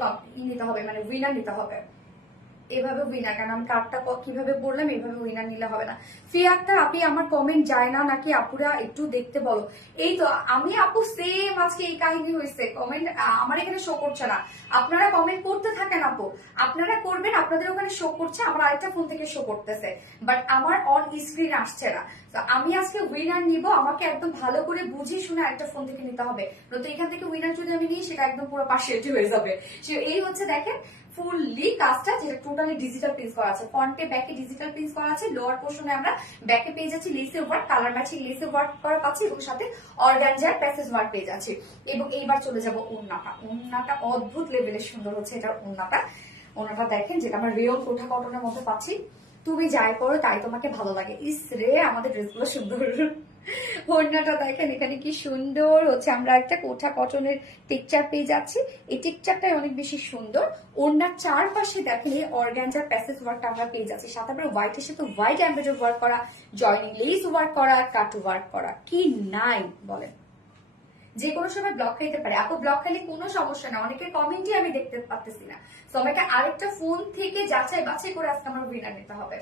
নিতে হবে, মানে উইনার নিতে হবে। এভাবে উইনার, কারণ আমি কার্ডটা কিভাবে বললাম, এইভাবে উইনার নিলে হবে না। ফিয়া আক্তার আপনি আমার কমেন্ট যায় না নাকি আপুরা একটু দেখতে বলো। এই তো আমি আপু সেম আজকে এই কাহিনী হয়েছে, কমেন্ট আমার এখানে শো করছে না। আপনারা কমেন্ট করতে থাকেন আপু, আপনারা করবেন, আপনাদের ওখানে শো করছে, আমার আরেকটা ফোন থেকে শো করতেছে, বাট আমার অন স্ক্রিন আসছে না। তো আমি আজকে উইনার নিব, আমাকে একদম ভালো করে বুঝিয়ে শুনে আরেকটা ফোন থেকে নিতে হবে, নয়তো এখান থেকে উইনার যদি আমি নিই সেটা একদম পুরো পার্সিয়ালিটি হয়ে যাবে। এই হচ্ছে দেখেন ফুললি কাজটা, যেটা টোটালি ডিজিটাল প্রিন্ট করা আছে, ফ্রন্টে ব্যাকে ডিজিটাল প্রিন্ট করা আছে, লোয়ার পোর্শনে আমরা ব্যাকে পেয়ে যাচ্ছি লেসের ওয়ার্ক, কালার ম্যাচিং লেসের ওয়ার্ক করা পাচ্ছি এবং সাথে অর্গানজার প্যাসেজ ওয়ার্ক পেয়ে যাচ্ছি। এবং এইবার চলে যাব ওন্নাটা। ওন্নাটা অদ্ভুত লেভেলের সুন্দর হচ্ছে এটার ওন্নাটা দেখেন, যেটা আমরা রেয়ন কোঠা কটনের মধ্যে পাচ্ছি। তুমি যাই পড়ো তাই তোমাকে ভালো লাগে। ইস রে, আমাদের ড্রেসগুলো সুন্দর। ওড়নাটা দেখেন এখানে কি সুন্দর হচ্ছে, আমরা একটা কোঠা কটনের টেক্সচার পেয়ে যাচ্ছি, এই টেক্সচারটাই অনেক বেশি সুন্দর। ওড়নার চারপাশে দেখেন এই অর্গানজার প্যাসেজ ওয়ার্কটা আমরা পেয়ে যাচ্ছি, সাথে আমরা হোয়াইটের সাথে হোয়াইট এমব্রয়ডারি ওয়ার্ক করা, জয়নিং লেস ওয়ার্ক করা, কাট ওয়ার্ক করা, কি নাই বলেন। যে কোনো সময় ব্লক খাইতে পারে আপু, ব্লক খাইলে কোনো সমস্যা না, অনেকের কমেন্টই আমি দেখতে পাচ্ছি না, তো আমাকে আরেকটা ফোন থেকে যাচাই বাছাই করে আজকে আমার উইনার নিতে হবে।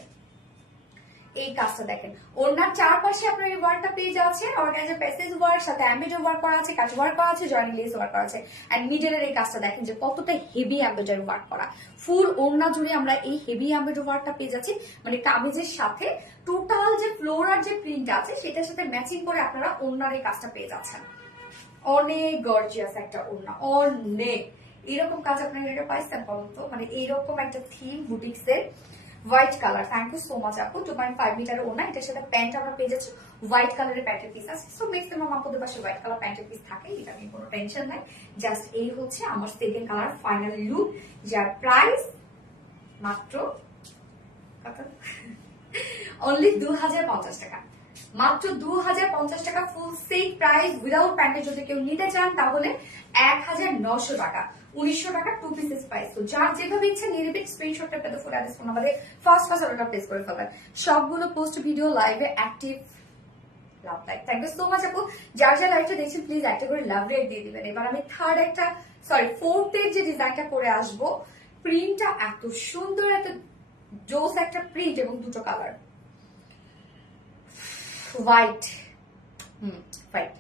এই কাজটা দেখেন, ওনার চারপাশে আপনার এই ওয়ার্কটা পেয়ে যাচ্ছেন, অর্গানজার প্যাসেজ ওয়ার্ক, সাথে এমব্রয়ডারি ওয়ার্ক করা আছে, কাট ওয়ার্ক করা আছে, জয়েনিং লেস ওয়ার্ক করা আছে, এন্ড মিডলের এই কাজটা দেখেন যে কতটা হেভি এমব্রয়ডারি ওয়ার্ক করা। ফুল ওড়না জুড়ে আমরা এই হেভি এমব্রয়ডারি ওয়ার্কটা পেয়ে যাচ্ছি, মানে কামিজের সাথে টোটাল যে ফ্লোরার যে প্রিন্ট আছে সেটার সাথে ম্যাচিং করে আপনারা ওড়নার এই কাজটা পেয়ে যাচ্ছেন। অনেক গর্জিয়াস একটা ওড়না, অনেক। এরকম কাজ আপনারা এটা পাইছেন বলুন তো, মানে এইরকম একটা থিম বুটিক্স এর white colour. Thank you so much আপু। 2.5 মিটারের ওড়না, এটার সাথে প্যান্ট আমরা পেয়ে যাচ্ছি, হোয়াইট কালারের প্যান্টের পিস আছে। সো ম্যাক্সিমাম আপুদের পাশে হোয়াইট কালার প্যান্টের পিস থাকে, এটা নিয়ে কোনো টেনশন নাই। জাস্ট এই হচ্ছে আমার সেকেন্ড কালার ফাইনাল লুক, যার প্রাইস মাত্র অনলি 2050 টাকা, মাত্র 2050 টাকা ফুল সেট প্রাইস। উইদাউট প্যান্টে যদি কেউ নিতে চান তাহলে 1900 টাকা, 1900 টাকা 2 পিসেস প্রাইস। তো যার যেভাবে ইচ্ছা নিয়ে নেবেন, স্ক্রিনশটটা পেতে ফুল অ্যাড্রেস ফোন নাম্বারে ফার্স্ট অর্ডারটা প্লেস করে ফেলবেন। সবগুলো পোস্ট ভিডিও লাইভে active. Love like, thank you so much আপু। যার যার লাইভটা দেখছেন প্লিজ একটা করে লাভ রেট দিয়ে দিবেন। এবার আমি ফোর্থের যে ডিজাইনটা করে আসবো, প্রিন্টটা এত সুন্দর, এত জোস একটা প্রিন্ট এবং দুটো কালার, হোয়াইট হোয়াইট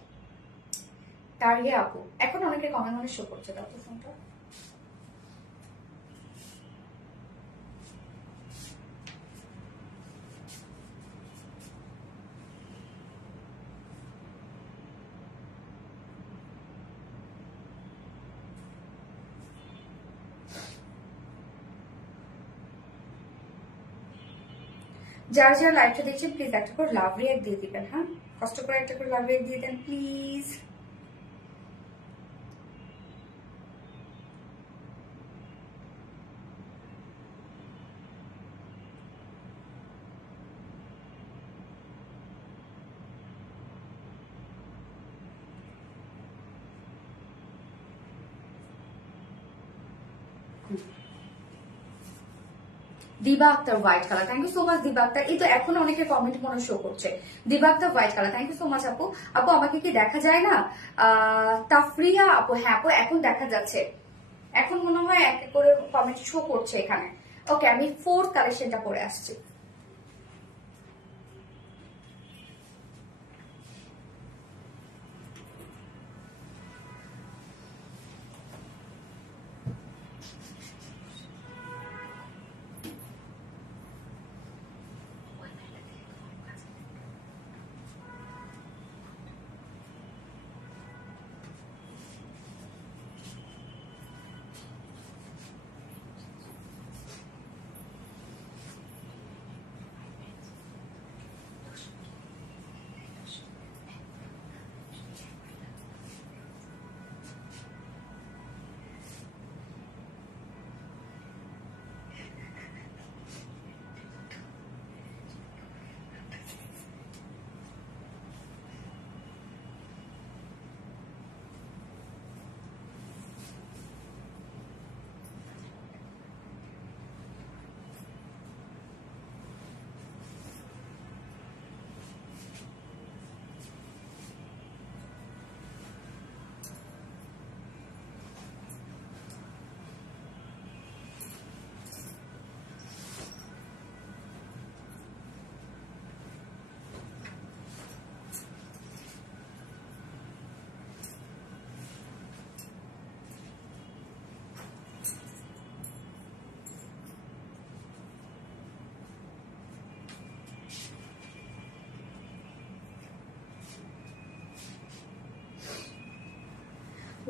টার্গে আপু। এখন অনেকে কমেন্ট মনে শো করছে, দাও তো ফোনটা। যারা যারা লাইভটা দেখছেন প্লিজ একটা করে লাভ রিয়াক্ট দিয়ে দিবেন, হ্যাঁ কষ্ট করে একটা করে লাভ রিয়াক্ট দিয়ে দেন please. Diba Akter white colour, thank you so much Diba Akter. এই তো এখন অনেকে কমেন্ট মনে শো করছে Diba Akter white colour, thank you so much আপু। আপু আমাকে কি দেখা যায় না? তাফরিয়া আপু, হ্যাঁ আপু এখন দেখা যাচ্ছে, এখন মনে হয় এক এক করে কমেন্ট শো করছে এখানে। ওকে, আমি 4th কালেকশনটা পরে আসছি।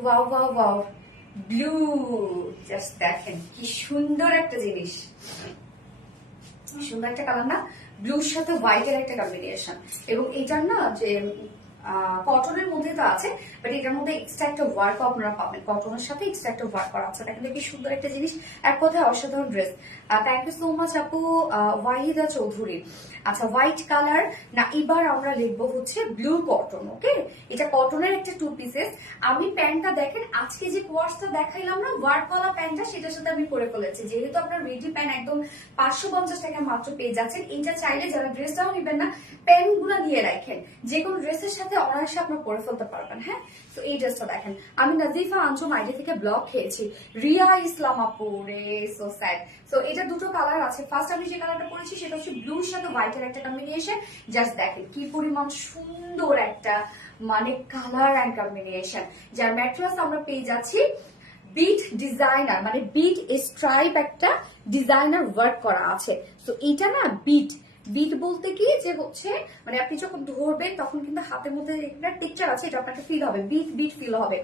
Wow wow wow, blue, just দেখেন কি সুন্দর একটা জিনিস, সুন্দর একটা কালার না? ব্লুর সাথে হোয়াইটের একটা কম্বিনেশন, এবং এটার না যে কটনের মধ্যে তো আছে, বাট এটার মধ্যে এক্সট্রা একটা ওয়ার্ক আপনারা পাবেন, কটনের সাথে এক্সট্রা একটা ওয়ার্ক করা আছে। দেখেন কি সুন্দর একটা জিনিস, এক কথায় অসাধারণ dress. Thank you so much আপু ওয়াহিদা চৌধুরী। আচ্ছা, হোয়াইট কালার না, এবার আমরা লিখবো হচ্ছে ব্লু কটন। ওকে, এটা কটনের একটা 2 পিসেস। আমি প্যান্টটা দেখেন, আজকে যে কোয়ার্সটা দেখাইলাম না ওয়ার্কওয়ালা প্যান্টটা, সেটার সাথে আমি পরে ফেলেছি। যেহেতু আপনার রেডি প্যান্ট একদম 550 টাকা মাত্র পেয়ে যাচ্ছেন, এইটা চাইলে যারা ড্রেসটাও নিবেন না, প্যান্ট গুলা নিয়ে রাখেন, যে কোনো ড্রেসের সাথে অনায়াসে আপনার পরে ফেলতে পারবেন। হ্যাঁ, তো এই ড্রেসটা দেখেন, আমি নাজিফা আঞ্জুম আইডি থেকে ব্লগ খেয়েছি, রিয়া ইসলাম আপু রে, সো স্যাড। সো এটা দুটো কালার আছে। ফার্স্ট আমি যে কালারটা পরেছি সেটা হচ্ছে ব্লুর সাথে হোয়াইটের একটা কম্বিনেশন। জাস্ট দেখেন কি পরিমাণ সুন্দর একটা মানে কালার অ্যান্ড কম্বিনেশন, যার ম্যাট্রেস আমরা পেয়ে যাচ্ছি বিট ডিজাইনার, মানে বিট স্ট্রাইপ একটা ডিজাইনার ওয়ার্ক করা আছে। তো এটা না বিট, বিট বলতে কি যে হচ্ছে মানে আপনি যখন ধরবেন তখন কিন্তু হাতের মধ্যে একটা টেক্সচার আছে, এটা আপনাকে ফিল হবে, বিট বিট ফিল হবে।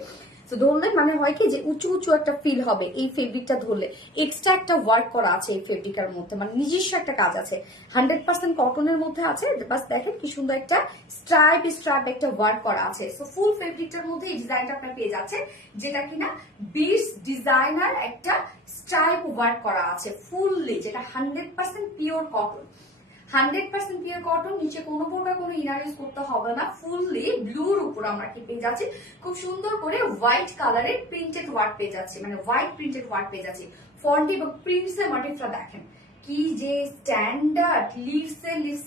তো ধরলে মানে হয় কি যে উঁচু উঁচু একটা ফিল হবে এই ফেব্রিকটা ধরলে। এক্সট্রা একটা ওয়ার্ক করা আছে এই ফেব্রিকের মধ্যে, মানে নিজস্ব একটা কাজ আছে, 100% কটনের মধ্যে আছে। বাস দেখেন কি সুন্দর একটা স্ট্রাইপ স্ট্রাইপ একটা ওয়ার্ক করা আছে। সো ফুল ফেব্রিকটার মধ্যে এই ডিজাইনটা আপনার পেয়ে যাচ্ছে, যেটা কিনা বিটস ডিজাইনার একটা স্ট্রাইপ ওয়ার্ক করা আছে ফুললি, যেটা 100% পিওর কটন, 100% পিওর কটন। নিচে কোনো প্রকার কোনো ইনার ইউজ করতে হবে না, ফুললি ব্লুর উপর আমরা কি পেয়ে যাচ্ছি খুব সুন্দর করে হোয়াইট কালারের প্রিন্টেড ওয়ার্ক পেয়ে যাচ্ছি, মানে হোয়াইট প্রিন্টেড ওয়ার্ক পেয়ে যাচ্ছি। ফন্ট এবং প্রিন্টস এর মোটিভটা দেখেন কি যে স্ট্যান্ডার্ড, লিভস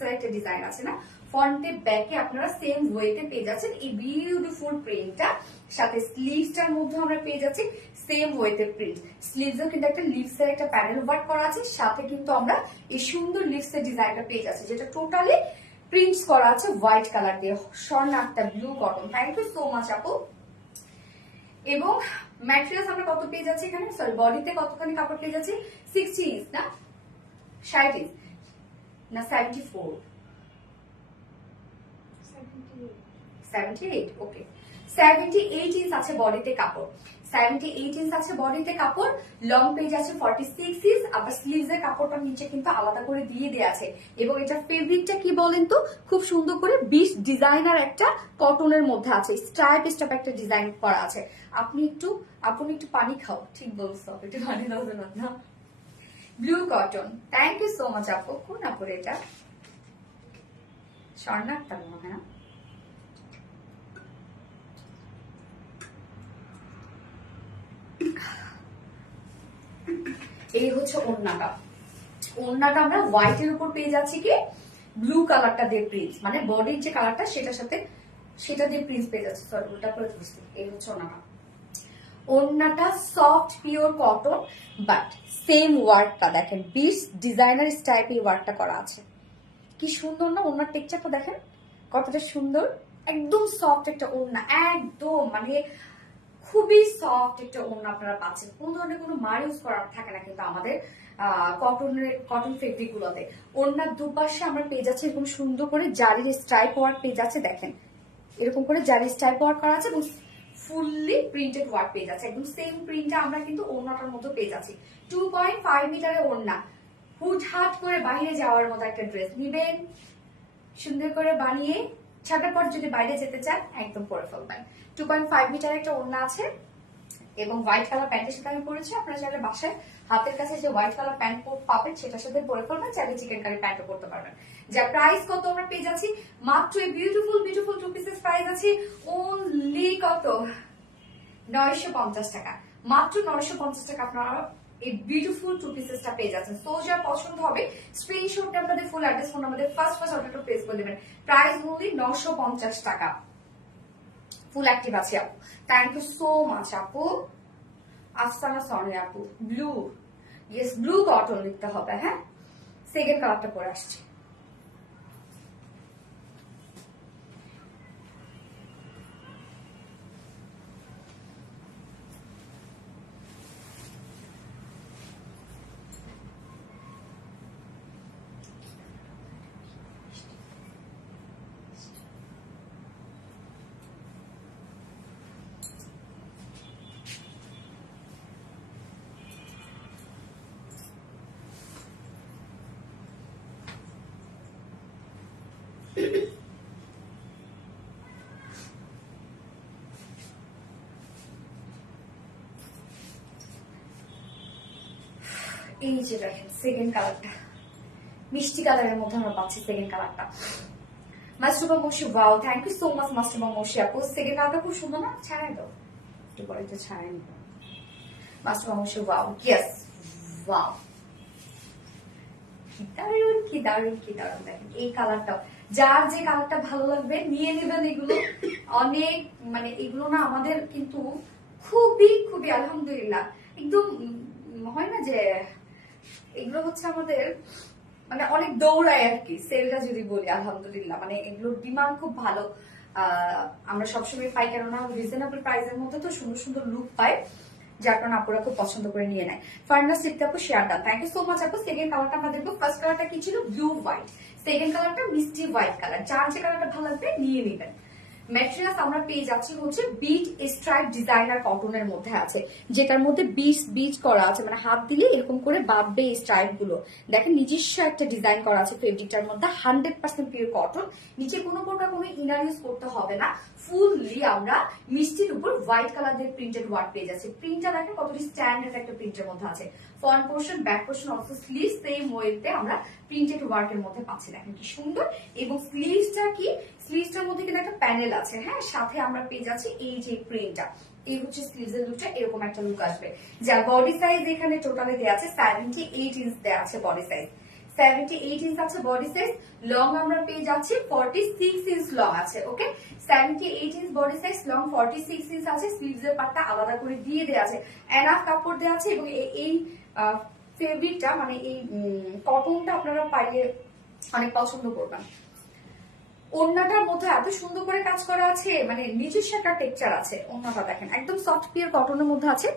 এর একটা ডিজাইন আছে না, ফন্টে ব্যাকে আপনারা সেম ওয়েতে পেয়ে যাচ্ছেন এই বিউটিফুল প্রিন্টটা। সাথে স্লিভসটার মধ্যে আমরা পেয়ে যাচ্ছি সেম ওয়েতে প্রিন্ট, স্লিভসেও কিন্তু একটা লিভস এর একটা প্যানেল ওয়ার্ক করা আছে, সাথে কিন্তু আমরা এই সুন্দর লিভস এর ডিজাইনটা পেয়ে যাচ্ছি, যেটা টোটালি প্রিন্টস করা আছে হোয়াইট কালার দিয়ে, স্বর্ণাক্তা blue cotton. Thank you so much আপু। এবং ম্যাটেরিয়ালস আমরা কত পেয়ে যাচ্ছি এখানে, সরি বডিতে কতখানি কাপড় পেয়ে যাচ্ছি, 60 ইঞ্চ না 60 ইঞ্চ না 74, 78, ওকে 78 ইঞ্চ আছে বডিতে কাপড়, 78 ইঞ্চ আছে বডিতে কাপড়। লং পেজ আছে 46 ইঞ্চ, আবার স্লিভস এর কাপড়টা নিচে কিন্তু আলাদা করে দিয়ে দেওয়া আছে। এবং এটা ফেব্রিকটা কি বলেন তো, খুব সুন্দর করে বিশ ডিজাইনার একটা কটনের মধ্যে আছে, স্ট্রাইপ স্ট্রাইপ একটা ডিজাইন করা আছে। আপনি একটু পানি খাও, ঠিক বলছো, একটু পানি দাও না। Blue cotton, thank you so much আপু। কোন আপুর এটা? স্বর্ণাক্তা মনে হয় না? এই হচ্ছে ওড়নাটা, ওড়নাটা আমরা হোয়াইটের উপর পেয়ে যাচ্ছি কি ব্লু কালারটা দিয়ে প্রিন্ট, মানে বডির যে কালারটা সেটার সাথে সেটা দিয়ে প্রিন্ট পেয়ে যাচ্ছে। সরি ওটা করে বুঝতে, এই হচ্ছে ওড়নাটা। ওড়নাটা soft pure cotton, but same ওয়ার্কটা দেখেন, বিশ ডিজাইনার টাইপের ওয়ার্কটা করা আছে। কি সুন্দর না ওড়নার টেক্সচারটা দেখেন কতটা সুন্দর, একদম সফট একটা ওড়না, একদম মানে খুবই সফট একটা ওড়না আপনারা পাচ্ছেন। কোন ধরনের কোনো মার ইউজ করা থাকে না কিন্তু আমাদের কটন ফেব্রিক গুলোতে। ওড়নার দুপাশে আমরা পেয়ে যাচ্ছি এরকম সুন্দর করে জারির স্ট্রাইপ ওয়ার্ক পেয়ে যাচ্ছে, দেখেন এরকম করে জারির স্ট্রাইপ ওয়ার্ক করা আছে এবং ফুললি প্রিন্টেড ওয়ার্ক পেয়ে যাচ্ছে। একদম সেম প্রিন্টটা আমরা কিন্তু ওড়নাটার মতো পেয়ে যাচ্ছি। 2.5 মিটারের ওড়না, হুটহাট করে বাইরে যাওয়ার মতো একটা ড্রেস নিবেন, সুন্দর করে বানিয়ে ছাটার পর যদি বাইরে যেতে চান একদম পরে ফেলবেন। 2.5 মিটার একটা ওড়না আছে এবং হোয়াইট কালার প্যান্টের সাথে আমি পরেছি। আপনারা চাইলে বাসায় হাতের কাছে যে হোয়াইট কালার প্যান্ট পাবেন সেটার সাথে পরে ফেলবেন, চাইলে চিকেন কারি প্যান্টও পরতে পারবেন। যার প্রাইস কত আমরা পেয়ে যাচ্ছি মাত্র এই beautiful beautiful two pieces price আছে অনলি কত 950 টাকা। মাত্র 950 টাকা আপনারা এই বিউটিফুল টু পিসেসটা পেয়ে যাচ্ছেন। সো যার পছন্দ হবে স্ক্রিনশটটা আপনাদের ফুল অ্যাড্রেস ফোন আমাদের ফার্স্ট অর্ডারটা প্লেস করে দেবেন। প্রাইস মূল্য 950 টাকা। ফুল অ্যাক্টিভ আছে আপু, থ্যাংক ইউ সো মাচ আপু। আফসানা সনি আপু, ব্লু, ইয়েস ব্লু কটন লিখতে হবে। হ্যাঁ, সেকেন্ড কালারটা পরে আসছে। এই যে দেখেন সেকেন্ড কালারটা, মিষ্টি কালারের মধ্যে আমরা পাচ্ছি সেকেন্ড কালারটা। Mastuba Moshi, wow thank you so much Mastuba Moshi আপু। সেকেন্ড কালারটা খুব সুন্দর না, ছাড়াই দাও একটু পরে, তো ছাড়াই নিব। মাস্টুবা মশি, ওয়াও, ইয়েস ওয়াও, কি দারুন কি দারুন কি দারুন। দেখেন এই কালারটাও, যার যে কালারটা ভালো লাগবে নিয়ে নেবেন। এগুলো অনেক মানে এগুলো না আমাদের কিন্তু খুবই খুবই আলহামদুলিল্লাহ একদম হয় না যে এগুলো হচ্ছে আমাদের মানে অনেক দৌড়ায় আর কি সেলটা যদি বলি। আলহামদুলিল্লাহ মানে এগুলোর ডিমান্ড খুব ভালো আমরা সবসময় পাই, কেননা রিজনেবল প্রাইসের মধ্যে তো সুন্দর সুন্দর লুক পাই, যার কারণে আপুরা খুব পছন্দ করে নিয়ে নেয়। ফার্নাস সিফট আপু শেয়ার দাও, থ্যাংক ইউ সো মাচ আপু। সেকেন্ড কালারটা আমরা দেখবো। ফার্স্ট কালারটা কি ছিল ব্লু হোয়াইট, সেকেন্ড কালারটা মিষ্টি হোয়াইট কালার। যার যে কালারটা ভালো লাগবে নিয়ে নেবেন। ম্যাটেরিয়ালস আমরা পেয়ে যাচ্ছি হচ্ছে বিট স্ট্রাইপ ডিজাইনার কটনের মধ্যে আছে, যেটার মধ্যে বিট করা আছে, মানে হাত দিলে এরকম করে বাঁধবে এই স্ট্রাইপ গুলো। দেখেন নিজস্ব একটা ডিজাইন করা আছে ফেব্রিকটার মধ্যে, 100% পিওর কটন। নিচে কোনো প্রকার কোনো ইনার ইউজ করতে হবে না। ফুললি আমরা মিষ্টির উপর হোয়াইট কালার দিয়ে প্রিন্টেড ওয়ার্ক পেয়ে যাচ্ছি। প্রিন্টটা দেখেন কতটি স্ট্যান্ডার্ড একটা প্রিন্টের মধ্যে আছে। Front portion, back portion, also sleeve same ওয়েতে আমরা প্রিন্টেড ওয়ার্কের মধ্যে পাচ্ছি। দেখেন কি সুন্দর। এবং স্লিভসটা কি, স্লিভসটার মধ্যে কিন্তু একটা প্যানেল আছে। হ্যাঁ, সাথে আমরা পেয়ে যাচ্ছি এই যে প্রিন্টটা, এই হচ্ছে স্লিভসের লুকটা, এরকম একটা লুক আসবে। যা বডি সাইজ এখানে টোটালি দেওয়া আছে 78 ইঞ্চ দেওয়া আছে বডি সাইজ, 78 ইঞ্চ আছে বডি সাইজ। লং আমরা পেয়ে যাচ্ছি 46 ইঞ্চ লং আছে। ওকে, 78 inch body size, long 46 inch আছে। স্লিভসের পার্টটা আলাদা করে দিয়ে দেওয়া আছে, এনাফ কাপড় দেওয়া আছে। এবং এই ফেব্রিকটা মানে এই কটনটা আপনারা পাইলে অনেক পছন্দ করবেন। ওড়নাটার মধ্যে এত সুন্দর করে কাজ করা আছে, মানে নিজস্ব একটা টেক্সচার আছে। ওড়নাটা দেখেন একদম সফট পিওর কটনের মধ্যে আছে।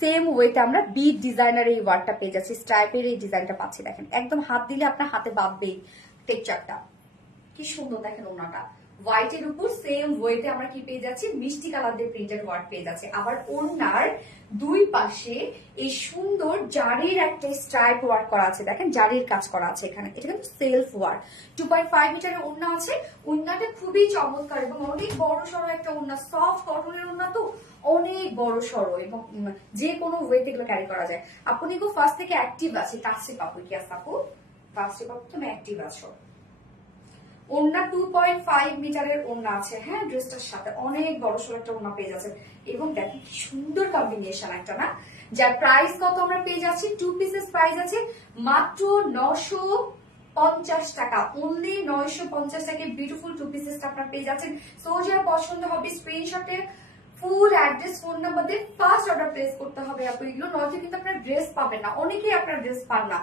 সেম ওয়েতে আমরা বিট ডিজাইনার এই ওয়ার্কটা পেয়ে যাচ্ছি, স্ট্রাইপের এই ডিজাইনটা পাচ্ছি। দেখেন একদম হাত দিলে আপনার হাতে বাঁধবে টেক্সচারটা, কি সুন্দর। দেখেন ওড়নাটা হোয়াইটের উপর সেম ওয়েতে আমরা কি পেয়ে যাচ্ছি, মিষ্টি কালার দিয়ে প্রিন্টেড ওয়ার্ক পেয়ে যাচ্ছি। আবার ওড়নার দুই পাশে এই সুন্দর জারির একটা স্ট্রাইপ ওয়ার্ক করা আছে। দেখেন জারির কাজ করা আছে এখানে, এটা কিন্তু সেলফ ওয়ার্ক। 2.5 মিটারের ওড়না আছে। ওড়নাটা খুবই চমৎকার এবং অনেক বড় সড়ো একটা ওড়না, সফট কটনের ওড়না তো অনেক বড় সড়ো, এবং যে কোনো ওয়েতে এগুলো ক্যারি করা যায়। আপনি গো ফার্স্ট থেকে অ্যাক্টিভ আছে, টাচে পাবো কি আপু, ফার্স্টে পাবো তুমি অ্যাক্টিভ আছো। ওড়না 2.5 মিটারের ওড়না আছে, হ্যাঁ ড্রেসটার সাথে অনেক বড় সড়ো একটা ওড়না পেয়ে যাচ্ছে। এবং দেখো কি সুন্দর কম্বিনেশন একটা না। যার প্রাইস কত আমরা পেয়ে যাচ্ছি, 2 পিসেস প্রাইস আছে মাত্র 950 টাকা, অনলি 950 টাকায় বিউটিফুল 2 পিসেস আপনারা পেয়ে যাচ্ছেন। সো যার পছন্দ হবে স্ক্রিনশটে ফুল অ্যাড্রেস ফোন নাম্বার দিয়ে ফার্স্ট অর্ডার প্লেস করতে হবে আপু। এগুলো নয়তো কিন্তু আপনারা ড্রেস পাবেন না, অনেকেই আপনারা ড্রেস পান না।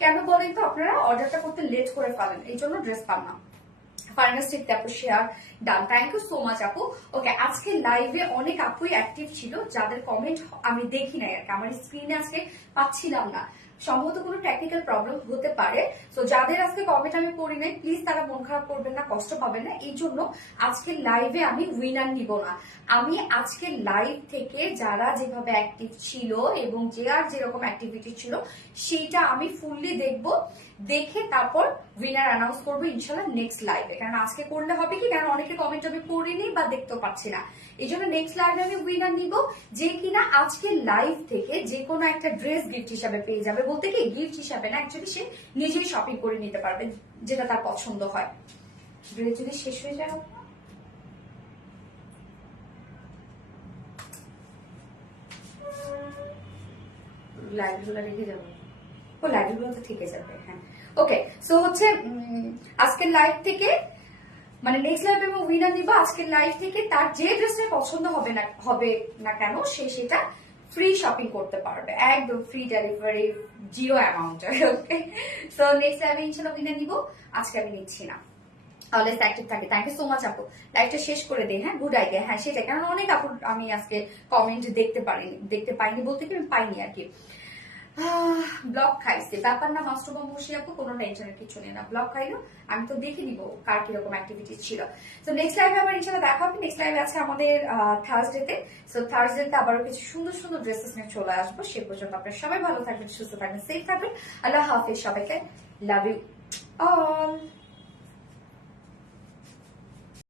কেন বলেন তো, আপনারা অর্ডারটা করতে লেট করে ফেলেন, এই জন্য ড্রেস পান না। ফাইনাল স্টেপ আপু share done, thank you so much আপু। ওকে, আজকে লাইভে অনেক আপুই অ্যাক্টিভ ছিল, যাদের কমেন্ট আমি দেখি নাই আর কি, আমার স্ক্রিনে আজকে পাচ্ছিলাম না, সম্ভবত কোনো টেকনিক্যাল প্রবলেম হতে পারে। তো যাদের আজকে কমেন্ট আমি পড়ি নাই, প্লিজ তারা মন খারাপ করবেন না, কষ্ট পাবেন না। এই জন্য আজকে লাইভে আমি উইনার নিব না, আমি আজকে লাইভ থেকে যারা যেভাবে অ্যাক্টিভ ছিল এবং যে আর যেরকম অ্যাক্টিভিটি ছিল সেইটা আমি ফুললি দেখবো, দেখে তারপর উইনার অ্যানাউন্স করবো ইনশাল্লাহ নেক্সট লাইভে। কারণ আজকে করলে হবে কি, কারণ অনেকে কমেন্ট আমি পড়িনি বা দেখতেও পাচ্ছি না, এই জন্য নেক্সট লাইভে আমি উইনার নিব যে কিনা আজকে লাইভ থেকে যে কোনো একটা ড্রেস গিফট হিসাবে পেয়ে যাবে। বলতে কি গিফট হিসাবে না, অ্যাকচুয়ালি সে নিজেই শপিং করে নিতে পারবে যেটা তার পছন্দ হয়। ড্রেস যদি শেষ হয়ে যায়, লাইভগুলো রেখে যাবো, ও লাইভগুলো তো থেকে যাবে, হ্যাঁ ওকে। সো হচ্ছে আজকের লাইভ থেকে মানে নেক্সট লাইভে আমি উইনার নিব আজকের লাইভ থেকে, তার যে ড্রেসটা পছন্দ হবে না কেন সে সেটা ফ্রি শপিং করতে পারবে, একদম ফ্রি ডেলিভারি, জিরো অ্যামাউন্ট। ওকে, সো নেক্সট লাইভে ইনশাআল্লাহ উইনার নিব, আজকে আমি নিচ্ছি না। অলওয়েজ অ্যাক্টিভ থাকে, থ্যাংক ইউ সো মাচ আপু। লাইভটা শেষ করে দেই, হ্যাঁ গুড আইডিয়া, হ্যাঁ সেটাই, কারণ অনেক আপু আমি আজকে কমেন্ট দেখতে পাইনি বলতে কি আমি পাইনি আর কি, ব্লক খাইছে ব্যাপার না। মাস্টার বসি আপু কোনো টেনশনের কিছু নেই না, ব্লক খাইলো আমি তো দেখে নিব কার কিরকম অ্যাক্টিভিটি ছিল। তো নেক্সট লাইভে আবার ইনশাআল্লাহ দেখা হবে। নেক্সট লাইভে আছে আমাদের থার্সডেতে, সো থার্সডেতে আবারও কিছু সুন্দর সুন্দর ড্রেসেস নিয়ে চলে আসবো। সে পর্যন্ত আপনারা সবাই ভালো থাকবেন, সুস্থ থাকবেন, সেফ থাকবেন। আল্লাহ হাফিজ সবাইকে, লাভ ইউ অল।